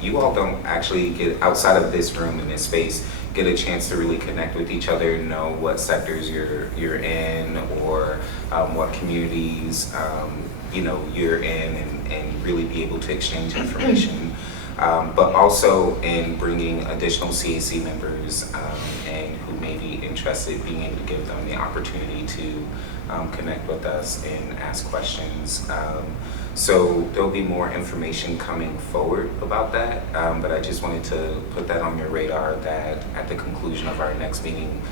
you all don't actually get, outside of this room in this space, get a chance to really connect with each other, know what sectors you're in, or what communities you're in, and really be able to exchange information. But also in bringing additional CAC members and who may be interested interested, being able to give them the opportunity to connect with us and ask questions. So there'll be more information coming forward about that, but I just wanted to put that on your radar that at the conclusion of our next meeting,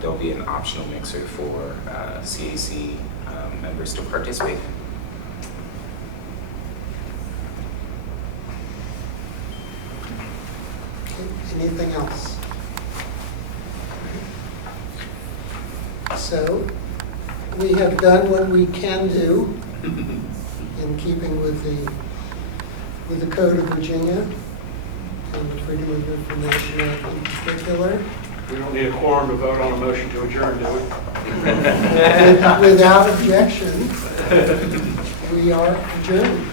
there'll be an optional mixer for CAC members to participate in. Anything else? So, we have done what we can do in keeping with the Code of Virginia and the Freedom of Information Act in particular. We don't need a quorum to vote on a motion to adjourn, do we? Without objection, we are adjourned.